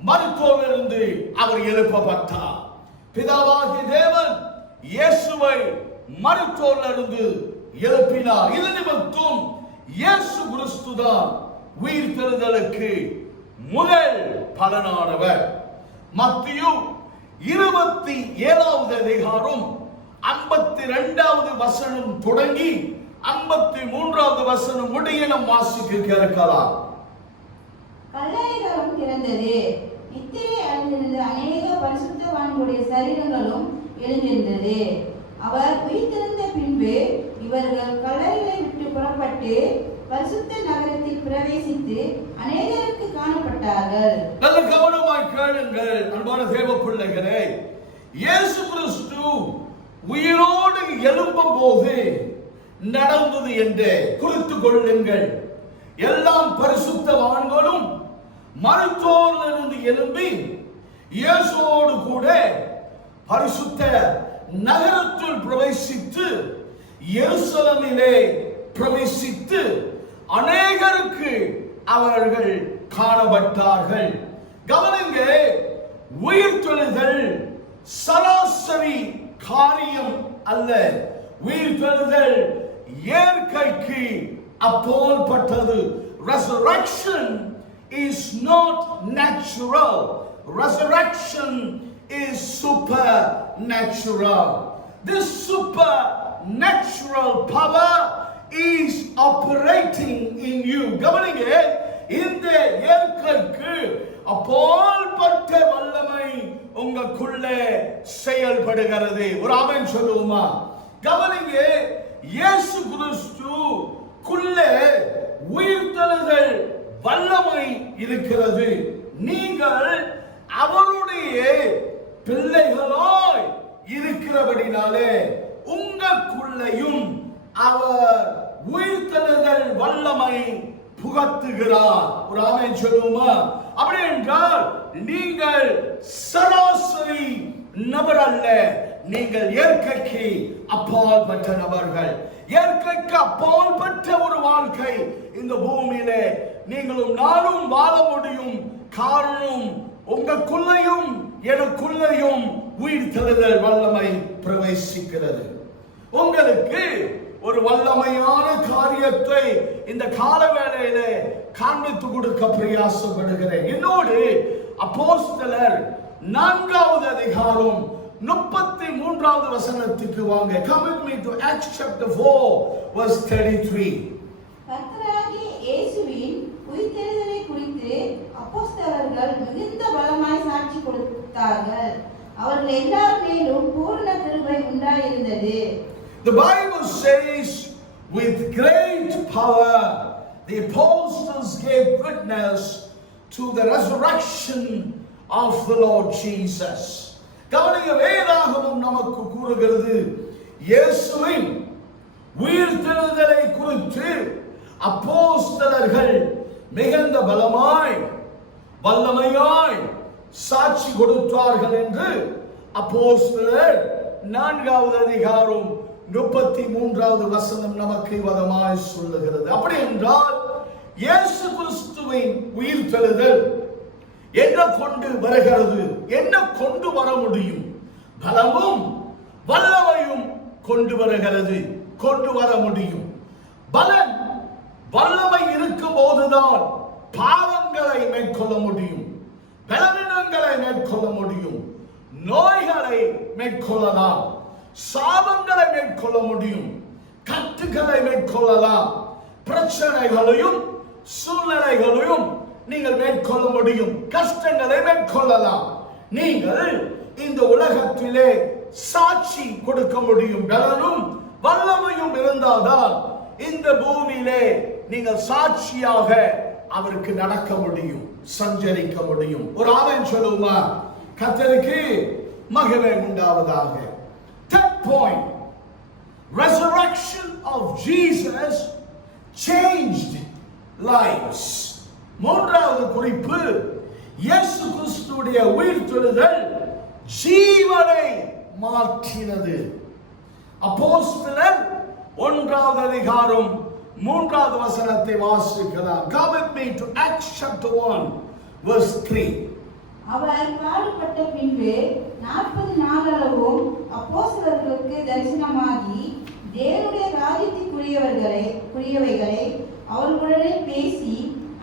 மரித்தோரிலிருந்து அவர் எழுப்பப்பட்டார். பிதாவாகிய தேவன் இயேசுவை மரித்தோரிலிருந்து எழுப்பினார். இது நிமித்தம் இயேசு கிறிஸ்து தான் உயிர்த்தெழுதலுக்கு முதல் பலனானவர். மத்தேயு 27வது அதிகாரம் 52வது வசனம் தொடங்கி 53வது வசனம் முடிய நாம் வாசிக்க கேட்கலாம். கல்லறைகளும் திறந்தது. நித்திரை அடைந்திருந்த அநேக பரிசுத்தவான்களுடைய சரீரங்களும் எழுந்திருந்தது. அவர் உயிர்த்தெழுந்த பின்பு இவர்கள் கல்லறைகளை விட்டு புறப்பட்டு பரிசுத்த நகரத்தில் பிரவேசித்து அநேகருக்கு காணப்பட்டார்கள். நல்ல கவனமாய் கேளுங்கள் அன்பான தேவ பிள்ளைகளே. இயேசு கிறிஸ்து உயிரோடு எழும்பும் போது நடந்தது என்று குறித்துக் கொள்ளுங்கள். எல்லாம் பரிசுத்தவான்களும் மரித்தோரிலிருந்து எழும்பி இயேசுவோடு கூட பரிசுத்த நகரத்தில் பிரவேசித்து எருசலேமிலே பிரவேசித்து அநேகருக்கு அவர்கள் காணப்பட்டார்கள். கவனிங்க, உயிர்த்தெழுதல் சராசரி காரியம் அல்ல. உயிர்த்தெழுதல் இயற்கைக்கு அப்பாற்பட்டது. Resurrection is not natural. Resurrection is supernatural. This supernatural power is operating in you. கவனிங்க, இந்த இயற்கைக்கு அப்பாற்பட்ட வல்லமை உங்களுக்குள்ளே செயல்படுகிறது. ஒரு ஆமென் சொல்லுவோமா? கவனிங்க, இயேசு கிறிஸ்துக்குள்ளே உயிர்த்தெழுதல் வல்லமை இருக்கிறது. நீங்கள் அவருடைய பிள்ளைகளாய் இருக்கிறபடினாலே உங்களுக்குள்ளேயும் அவர் உயிர்த்தெழுதல் வல்லமை புகட்டுகிறார். ஒரு ஆமென் சொல்லுவோமா? அப்படி என்றால் நீங்கள் சராசரி நபர் அல்ல. நீங்கள் இயற்கைக்கு அப்பால் பெற்ற நபர்கள். இயற்கைக்கு அப்பால் பெற்ற ஒரு வாழ்க்கை இந்த பூமியிலே நீங்களும் நானும் வாழ முடியும். காரணம், உங்களுக்குள்ளேயும் எனக்குள்ளேயும் உயிர்த்தெழுதல் வல்லமை பிரவேசிக்கிறது. உங்களுக்கு ஒரு வல்லமையான காரியத்தை இந்த காலவேளையிலே காண்பித்து கொடுக்க பிரயாசப்படுகிறேன். என்னோடு அப்போஸ்தலர் 4வது அதிகாரம் 33வது வசனத்துக்கு வாங்க. Come with me to Acts chapter 4 verse 33. கர்த்தராகிய இயேசுவின் உயிர்த்தெழுதலை குறித்து அப்போஸ்தலர்கள் மிகுந்த பலமாய் சாட்சி கொடுத்தார்கள். அவர்கள் எல்லார் மேலும் பூரண கிருபை உண்டாயிருந்தது. The Bible says, with great power the apostles gave witness to the resurrection of the Lord Jesus. கவனிங்க, வேதாகமம் நமக்கு கூறுகிறது, இயேசுவின் உயிர்த்தெழுதலை குறித்து அப்போஸ்தலர்கள் மிகுந்த பலமாய் வல்லமையாய் சாட்சி கொடுத்தார்கள் என்று அப்போஸ்தலர் 4வது அதிகாரம் 33வது வசனம் நமக்கு விதமாய் சொல்லுகிறது. அப்படி என்றால் இயேசு கிறிஸ்துவின் உயிர்த்தெழுதல் என்ன கொண்டு வருகிறது? என்ன கொண்டு வர முடியும்? பலமும் வல்லமையும் கொண்டு வருகிறது, கொண்டு வர முடியும். பலன் வல்லமை இருக்கும் போதுதான் பாவங்களை மேற்கொள்ள முடியும், பலவீனங்களை மேற்கொள்ள முடியும், நோய்களை மேற்கொள்ளலாம், சாபங்களை மேற்கொள்ள முடியும், கட்டுகளை மேற்கொள்ளலாம், பிரச்சனைகளையும் சூழ்நிலைகளையும் நீங்கள் மேற்கொள்ள முடியும், கஷ்டங்களை மேற்கொள்ளலாம். நீங்கள் இந்த உலகத்திலே சாட்சி கொடுக்க முடியும். பலனும் வல்லமையும் இருந்தால்தான் இந்த பூமியிலே நீங்கள் சாட்சியாக அவருக்கு நடக்க முடியும், சஞ்சரிக்க முடியும். ஒரு ஆமென் சொல்லுமா? கர்த்தருக்கு மகிமை உண்டாவதாக. Third point, resurrection of Jesus changed lives. மூன்றாவது குறிப்பு, இயேசு கிறிஸ்துவுடைய உயிர்த்தெழுதல் ஜீவனை மாற்றினது. அப்போஸ்தலர் 1வது அதிகாரம் 3வது வசனத்தை வாசிக்கலாம். Go with me to Acts chapter 1 verse 3. அவர் பாடுபட்ட பின்பு 40 நாளளவும் அப்போஸ்தலர்களுக்கு தரிசனமாகி தேவனுடைய ராஜ்யத்திற்குரியவைகளை அவர்களுடனே பேசி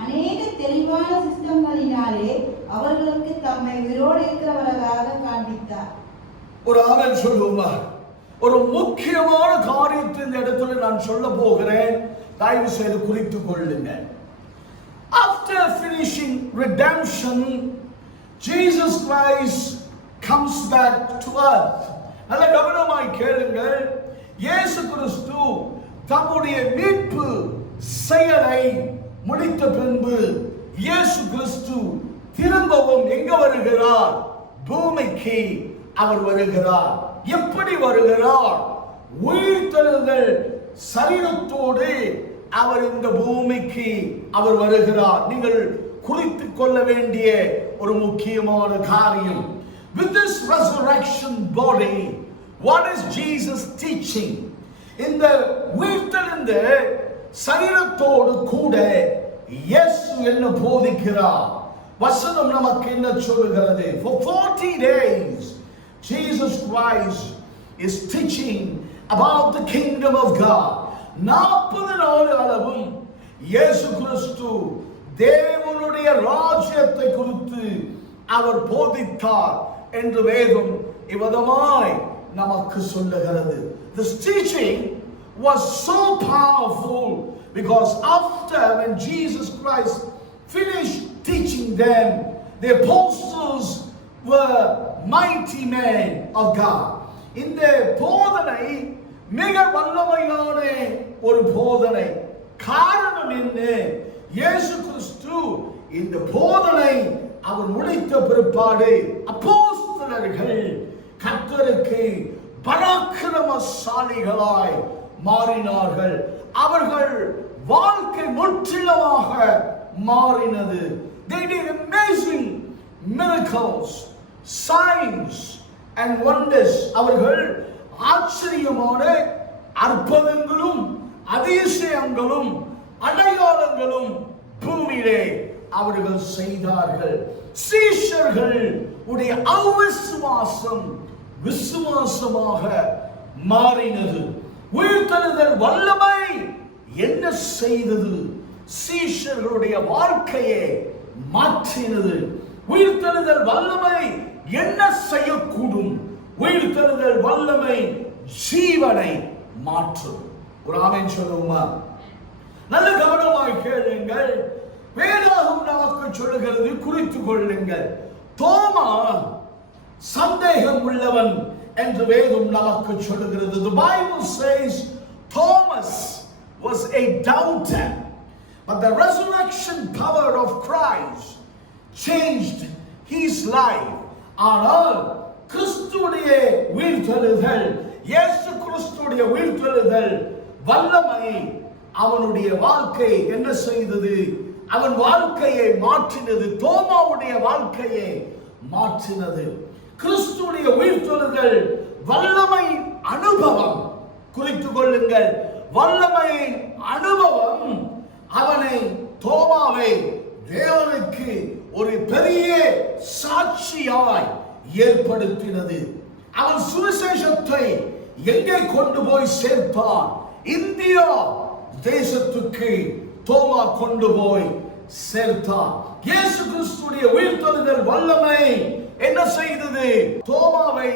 அநேக தெளிவான சிஸ்டங்களினாலே அவர்களுக்கு தம்மை உயிரோடு இருக்கிறவர்களாக காண்பித்தார். ஒரு ஆமென் சொல்லுமா? ஒரு முக்கியமான காரியத்தை இந்த இடத்துல நான் சொல்ல போகிறேன், தயவு செய்து குறித்துக் கொள்ளுங்கள். After finishing redemption, Jesus Christ comes back to earth. நல்ல கவனமாய் கேளுங்கள். இயேசு கிறிஸ்து தம்முடைய மீட்பு செயலை முடித்த பின்பு இயேசு கிறிஸ்து திரும்பவும் எங்க வருகிறார்? பூமிக்கு அவர் வருகிறார். எப்படி வருகிறார்? உயிர்த்தெழுதல் சரீரத்தோடு அவர் இந்த பூமிக்கு அவர் வருகிறார். நீங்கள் குறித்துக் கொள்ள வேண்டிய ஒரு முக்கியமான காரியம். With this resurrection body, what is Jesus teaching? இந்த உயிர்த்தெழுந்த சரீரத்தோடு கூட இயேசு என்ன போதிக்கிறார்? வசனம் நமக்கு என்ன சொல்கிறது? For 40 days Jesus Christ is teaching about the kingdom of God. 40 நாள் அளவும் இயேசு கிறிஸ்து தேவனுடைய ராஜ்யத்தை குறித்து அவர் போதித்தார் என்று வேதம் இவ்விதமாய் நமக்கு சொல்லுகிறது. This teaching was so powerful because after when Jesus Christ finished teaching them, the apostles were mighty men of God. இந்த போதனை மிக வல்லமையான ஒரு போதனை. காரணம் என்ன? இயேசு கிறிஸ்து இந்த போதனை அவர் முடித்த பிற்பாடு அப்போஸ்தலர்கள் கர்த்தருக்கு பராக்கிரமசாலிகளாய் மாறினார்கள். அவர்கள் வாழ்க்கை முற்றிலுமாக மாறினது. They did amazing miracles, signs and wonders. அவர்கள் ஆச்சரியமான அற்புதங்களும் அதிசயங்களும் அடையாளங்களும் பூமியிலே அவர்கள் செய்தார்கள். சீஷர்கள் உடைய அவிசுவாசம் விசுவாசமாக மாறினது. உயிர்த்தெழுதல் வல்லமை என்ன செய்தது? சீஷர்களுடைய வாழ்க்கையை மாற்றினது. உயிர்த்தெழுதல் வல்லமை என்ன செய்யக்கூடும்? உயிர்த்தெழுதல் வல்லமை ஜீவனை மாற்றும். ஒரு ஆமென் சொல்லுமா? நல்ல கவனமாய் கேளுங்கள். வேதாகம் நமக்கு சொல்லுகிறது, குறித்துக் கொள்ளுங்கள். தோமா சந்தேகம் உள்ளவன் என்று வேதம் நமக்கு சொல்லுகிறது. The Bible says Thomas was a doubter, but the resurrection power of Christ changed his life. ஆனால் கிறிஸ்துவுடைய உயிர்த்தெழுதல், இயேசு கிறிஸ்துவுடைய உயிர்த்தெழுதல் வல்லமை அவனுடைய வாழ்க்கை என்ன செய்தது? அவன் வாழ்க்கையை மாற்றினது. தோமாவுடைய வாழ்க்கையை மாற்றினது. கிறிஸ்துவுடைய உயிர்த்தெழுதல் வல்லமை அனுபவம், குறித்துக் கொள்ளுங்கள், வல்லமையின் அனுபவம் அவனை, தோமாவை தேவனுக்கு ஒரு பெரிய சாட்சியாய் ஏற்படுத்தினது. அவன் சுவிசேஷத்தை எங்கே கொண்டு போய் சேர்த்தான்? இந்தியா தேசத்துக்கு தோமா கொண்டு போய் சேர்த்தான். இயேசு கிறிஸ்துவுடைய உயிர்த்தெழுதல் வல்லமை என்ன செய்தது? தோமாவை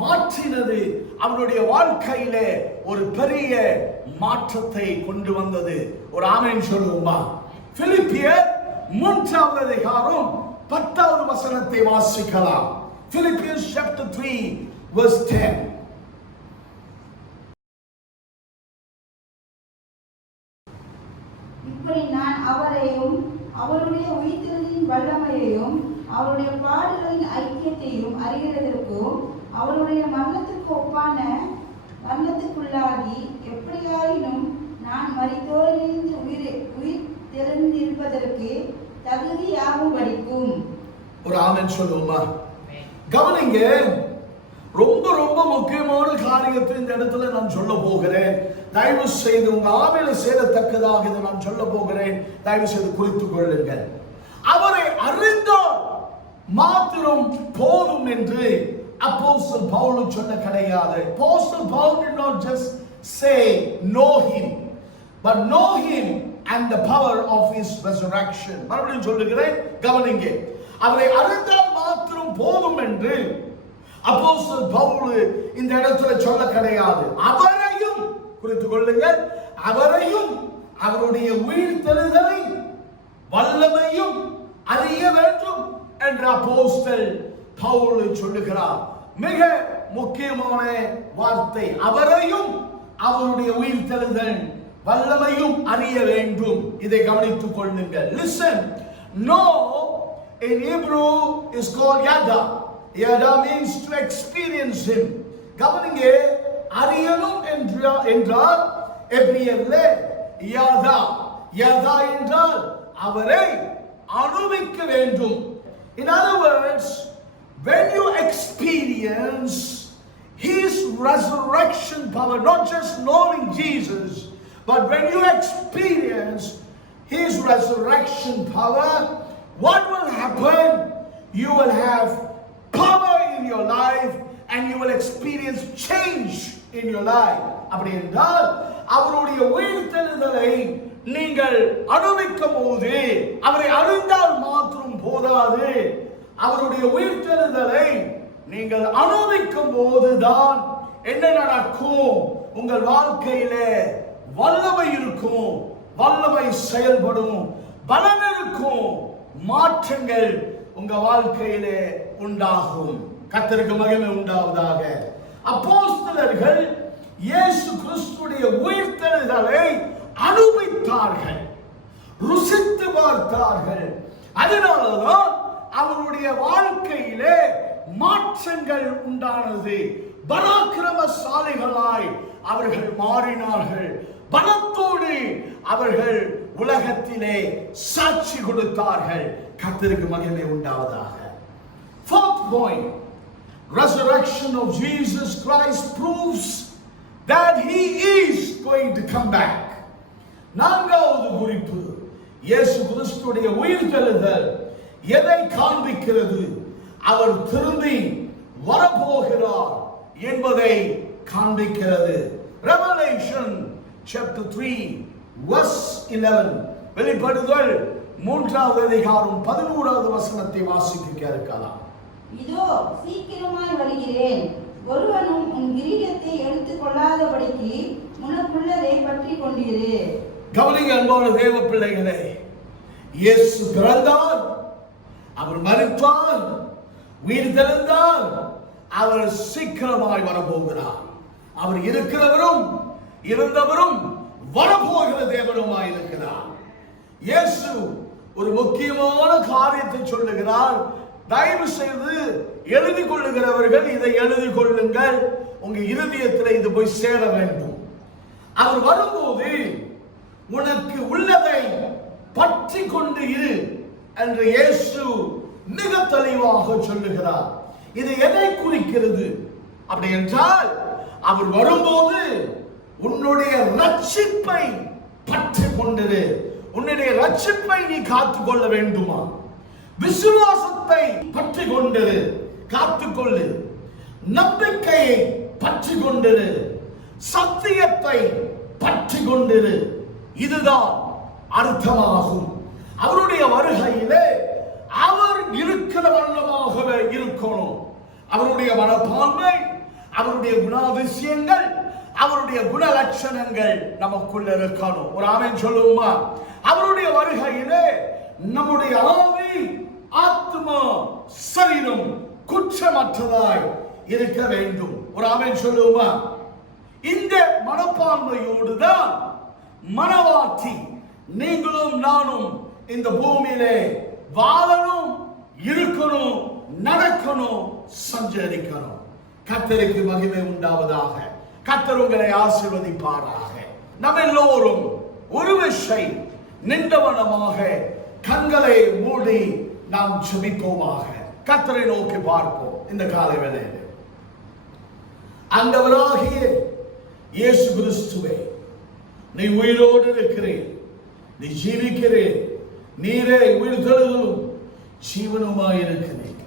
மாற்றினது. அவனுடைய வாழ்க்கையிலே ஒரு பெரிய மாற்றத்தை கொண்டு வந்தது. ஒரு ஆமென் சொல்லுவோமா? பிலிப்பியர் 3வது அதிகாரம் 10வது வசனத்தை வாசிக்கலாம். Philippians chapter 3 verse 10. இப்படி நான் அவரையும் அவருடைய உயிர்த்தெழுதலின் வல்லமையையும் அவருடைய பாடுகளின் ஐக்கியத்தையும் அறிகிறதற்கும் அவருடைய மரணத்துக்குள்ளாகி எப்படியாயினும் நான் மரித்தோரிலிருந்து உயிர் தெளிந்திருப்பதற்கு தகுதியாகும் படிக்கும். ஒரு ஆமென் சொல்லுவோமா? கவனிங்க, ரொம்ப ரொம்ப முக்கியமான காரியத்தை இந்த இடத்துல நான் சொல்ல போகிறேன். தயவு செய்து உங்க ஆவில சேரத்தக்கதாக இதை நான் சொல்ல போகிறேன். தயவு செய்து குறித்துக் கொள்ளுங்கள். அவரை அறிந்தால் மாத்திரம் போதும் என்று அப்போஸ்தலன் பவுல் சொன்ன கிடையாது. Apostle Paul did not just say know him, but know him and the power of his resurrection. மறுபடியும் சொல்லுகிறேன், கவனிங்க. அவரை அறிந்தால் மாத்திரம் போதும் என்று அப்போஸ்தலன் பவுல் இந்த இடத்துல சொல்ல கிடையாது. அவரையும் குறித்துக் கொள்ளுங்கள், அவரையும் அவருடைய உயிர்த்தெழுதலை வல்லமையும் அறிய வேண்டும் என்று அப்போஸ்தலன் பவுல் சொல்லுகிறார். மிக முக்கியமான வார்த்தை, அவரையும் அவருடைய உயிர்த்தெழுதல் வல்லமையும் அறிய வேண்டும். இதை கவனித்துக் கொள்ளுங்கள். Listen, know in Hebrew is called yada. Yada means to experience him. கவனிங்க, அறியணும் என்றால் எபிரியர்ல யாதா, யாதா என்றால் அவரை அனுபவிக்க வேண்டும். In other words, when you experience his resurrection power, not just knowing Jesus, but when you experience his resurrection power, what will happen? You will have power in your life and you will experience change in your life. அப்படி என்றால் அவருடைய உயிர்த்தெழுதலை நீங்கள் அனுபவிக்கும் போது, அவரை அறிந்தால் மாத்திரம் போதாது, அவருடைய உயிர்த்தெழுதலை நீங்கள் அனுபவிக்கும் போதுதான் என்ன நடக்கும்? உங்கள் வாழ்க்கையிலே வல்லமை இருக்கும், வல்லமை செயல்படும், பலன் இருக்கும், மாற்றங்கள் உங்க வாழ்க்கையிலே உண்டாகும். கர்த்தருக்கு மகிமை உண்டாவதாக. அப்போஸ்தலர்கள் இயேசு கிறிஸ்துவுடைய உயிர்த்தெழுதலை அனுபவித்தார்கள், ருசித்து பார்த்தார்கள். அதனாலதான் அவருடைய வாழ்க்கையிலே மாற்றங்கள் உண்டானது. பராக்கிரமசாலிகளாய் அவர்கள் மாறினார்கள். பலத்தோடு அவர்கள் உலகத்திலே சாட்சி கொடுத்தார்கள். கர்த்தருக்கு மகிமை உண்டாவதாக. Fourth point, resurrection of Jesus Christ proves that he is going to come back. நான்காவது குறிப்பு, இயேசு கிறிஸ்துவுடைய உயிர்த்தெழுதல் எதை காண்பிக்கிறது? அவர் திரும்பி வரப்போகிறார் என்பதை காண்பிக்கிறது. Revelation chapter 3 verse 11. வெளிப்படுதல் 3வது அதிகாரம் 11வது வசனத்தை வாசிக்க கேட்கலாம். இதோ சீக்கிரமாய் வருகிறேன், ஒருவனும் உன் கிரீடத்தை எடுத்துக் கொள்ளாதபடிக்கு உனக்குள்ளதை பற்றி கொண்டிரு. கவனிங்க அன்பான தேவ பிள்ளைகளே, இயேசு பிறந்தார், அவர் மரித்தார், உயிர்த்தெழுந்தார், அவர் சீக்கிரமாய் வரப்போகிறார். அவர் இருக்கிறவரும் இருந்தவரும் வரப்போகிற தேவனுமாய் இருக்கிறார். இயேசு ஒரு முக்கியமான காரியத்தை சொல்லுகிறார். தயவு செய்து எழுதி கொள்ளுகிறவர்கள் இதை எழுதி கொள்ளுங்கள், உங்க இருதயத்தில் இது போய் சேர வேண்டும். அவர் வரும்போது உனக்கு உள்ளதை பற்றி கொண்டு இரு என்று இயேசு மிக தெளிவாக இப்படியாக சொல்லுகிறார். இது எதை குறிக்கிறது அப்படி என்றால், அவர் வரும்போது உன்னுடைய ரட்சிப்பை பற்றி கொண்டிரு. உன்னுடைய ரட்சிப்பை நீ காத்துக்கொள்ள வேண்டுமா? விசுவாசத்தை பற்றி கொண்டிரு, காத்துக்கொள்ளு. நம்பிக்கையை பற்றி கொண்டிரு, சத்தியத்தை பற்றி கொண்டிரு. இதுதான் அர்த்தமாகும். அவருடைய வருகையிலே அவர் இருக்கிற வண்ணமாகவே இருக்கணும். அவருடைய மனப்பான்மை, அவருடைய குணாதிசயங்கள், அவருடைய குணலட்சணங்கள் நமக்குள்ள இருக்கணும். ஒரு ஆமென் சொல்லுவோமா? அவருடைய வருகையிலே நம்முடைய ஆவி, ஆத்மா, சரீரம் குற்றமற்றதாய் இருக்க வேண்டும். ஒரு ஆமென் சொல்லுவோமா? இந்த மனப்பான்மையோடு தான் மனவாட்டி நீங்களும் நானும் இந்த பூமியிலே வாழணும், இருக்கணும், நடக்கணும், சஞ்சரிக்கணும். கர்த்தருக்கு மகிமை உண்டாவதாக. கர்த்தர் உங்களை ஆசீர்வதிப்பாராக. நம்ம எல்லோரும் ஒரு விசை நின்றவனமாக கண்களை மூடி நாம் ஜெபிப்போமாக. கர்த்தரை நோக்கி பார்ப்போம். இந்த காலை வேளையில் ஆண்டவராகிய இயேசு கிறிஸ்துவே, நீ உயிரோடு இருக்கிறேன், நீ ஜீவிக்கிறேன், நீரே உயிர் தெழுதலும் ஜீவனுமாய் இருக்கிறேன்.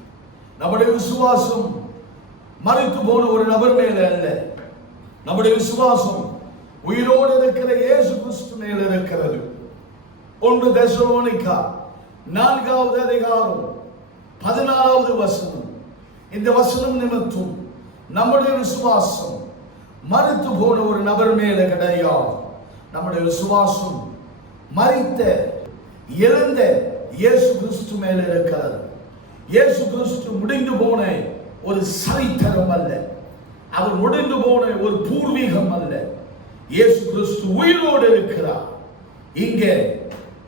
நம்முடைய விசுவாசம் மரித்து போன ஒரு நபர் மேல அல்ல, நம்முடைய விசுவாசம் உயிரோடு இருக்கிற இயேசு கிறிஸ்து மேல இருக்கிறது. 1 தெசலோனிக்கா 4வது அதிகாரம் 14வது வசனம். இந்த வசனம் நிமித்தம் நம்முடைய விசுவாசம் மரித்து போன ஒரு நபர் மேல கிடையாது. நம்முடைய விசுவாசம் மரித்த எழுந்த இயேசு கிறிஸ்து மேல இருக்கிறது. இயேசு கிறிஸ்து முடிந்து போன ஒரு சரித்திரம் அல்ல, அவர் முடிந்து போன ஒரு பூர்வீகம் அல்ல. இயேசு கிறிஸ்து உயிரோடு இருக்கிறார். இங்க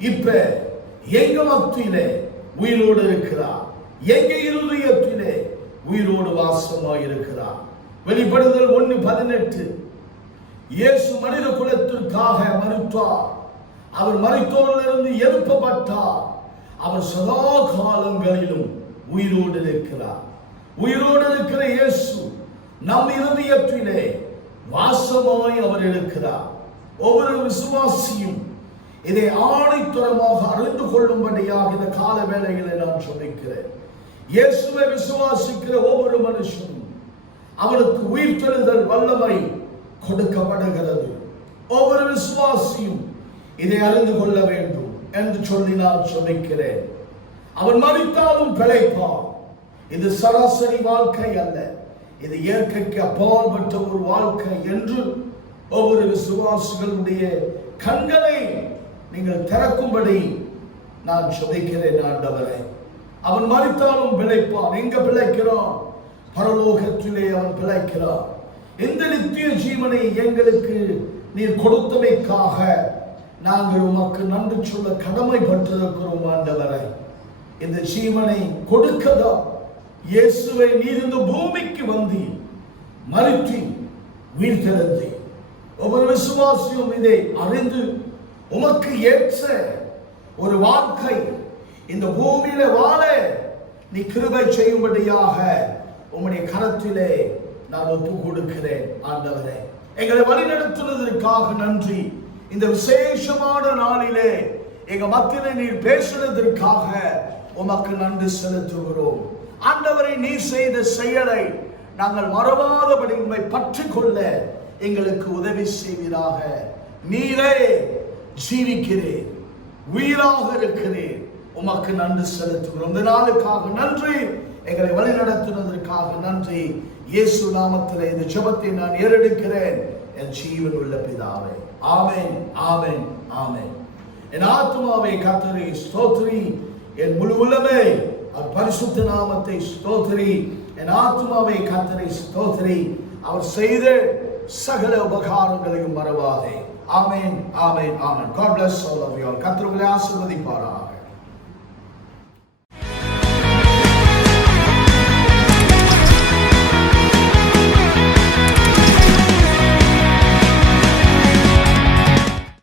இப்ப எங்க மத்தியிலே உயிரோடு இருக்கிறார், எங்க இருதயத்திலே உயிரோடு வாசமாய் இருக்கிறார். வெளிப்படுதல் 1:18 இயேசு மனித குலத்திற்காக மரித்தார், அவர் மரித்தோரிலிருந்து எழுப்பப்பட்டார், அவர் சதா காலங்களிலும் உயிரோடு இருக்கிறார். உயிரோடு இருக்கிற இயேசு நம் இருதயத்திலே வாசமாய் அவர் இருக்கிறார். ஒவ்வொரு விசுவாசியும் இதை ஆணைத்தரமாக அறிந்து கொள்ளும்படியாக இந்த கால வேளையில் நான் சொல்லிக்கிறேன். இயேசுவை விசுவாசிக்கிற ஒவ்வொரு மனுஷனும் அவனுக்கு உயிர்த்தெழுதல் வல்லமை கொடுக்கப்படுகிறது. ஒவ்வொரு விசுவாசியும் இதை அறிந்து கொள்ள வேண்டும் என்று சொல்லி நான் சொல்லிக்கிறேன். அவன் மரித்தாலும் பிழைப்பான். இது சராசரி வாழ்க்கை அல்ல, இது இயற்கைக்கு அப்பாற்பட்ட ஒரு வாழ்க்கை என்று ஒவ்வொரு விசுவாசிகளுடைய கண்களை நீங்கள் திறக்கும்படி நான் சொல்லிக்கிறேன். ஆண்டவரே, அவன் மரித்தாலும் பிழைப்பான். எங்க பிழைக்கிறான்? பரலோகத்திலே அவன் பிழைக்கிறான். இந்த நித்திய ஜீவனை எங்களுக்கு நீர் கொடுத்தமைக்காக நாங்கள் உமக்கு நன்றி சொல்ல கடமைப்பட்டிருக்கிறோம். ஆண்டவரே, இந்த ஜீவனை கொடுக்கதா இயேசுவை நீர் இந்த பூமிக்கு வந்து மரித்து உயிர்த்தெழுந்து ஒவ்வொரு விசுவாசியும் இதை அறிந்து உமக்கு ஏற்ற ஒரு வாழ்க்கை இந்த பூமியில வாழ நீ கிருபை செய்யும்படியாக உம்முடைய கரத்திலே நான் ஒப்பு கொடுக்கிறேன். ஆண்டவரே, எங்களை வழிநடத்துவதற்காக நன்றி. இந்த விசேஷமான நாளிலே எங்க மத்தியிலே நீர் பேசுவதற்காக உமக்கு நன்றி செலுத்துகிறோம். ஆண்டவரை நீர் செய்த செயலை நாங்கள் மறவாதபடி உம்மை பற்றி கொள்ள எங்களுக்கு உதவி செய்வீராக. நீரே ஜீவிக்கிறேன், உயிராக இருக்கிறேன். உமக்கு நன்றி செலுத்துகிறோம். இந்த நாளுக்காக நன்றி, எங்களை வழி நடத்துவதற்காக நன்றி. இயேசு நாமத்திலே இந்த ஜெபத்தை நான் ஏறெடுக்கிறேன் என் ஜீவன் உள்ள பிதாவே. ஆமென், ஆமென், ஆமென். என் ஆத்துமாவை கர்த்தரை ஸ்தோத்திரி, என் முழு உள்ளமே அவர் பரிசுத்த நாமத்தை ஸ்தோத்திரி. என் ஆத்துமாவை கர்த்தரை ஸ்தோத்திரி, அவர் செய்த சகல உபகாரங்களையும் மறவாதே. ஆமென், ஆமென், ஆமென். God bless all of you. கர்த்தர் உங்களை ஆசீர்வதிப்பாராக.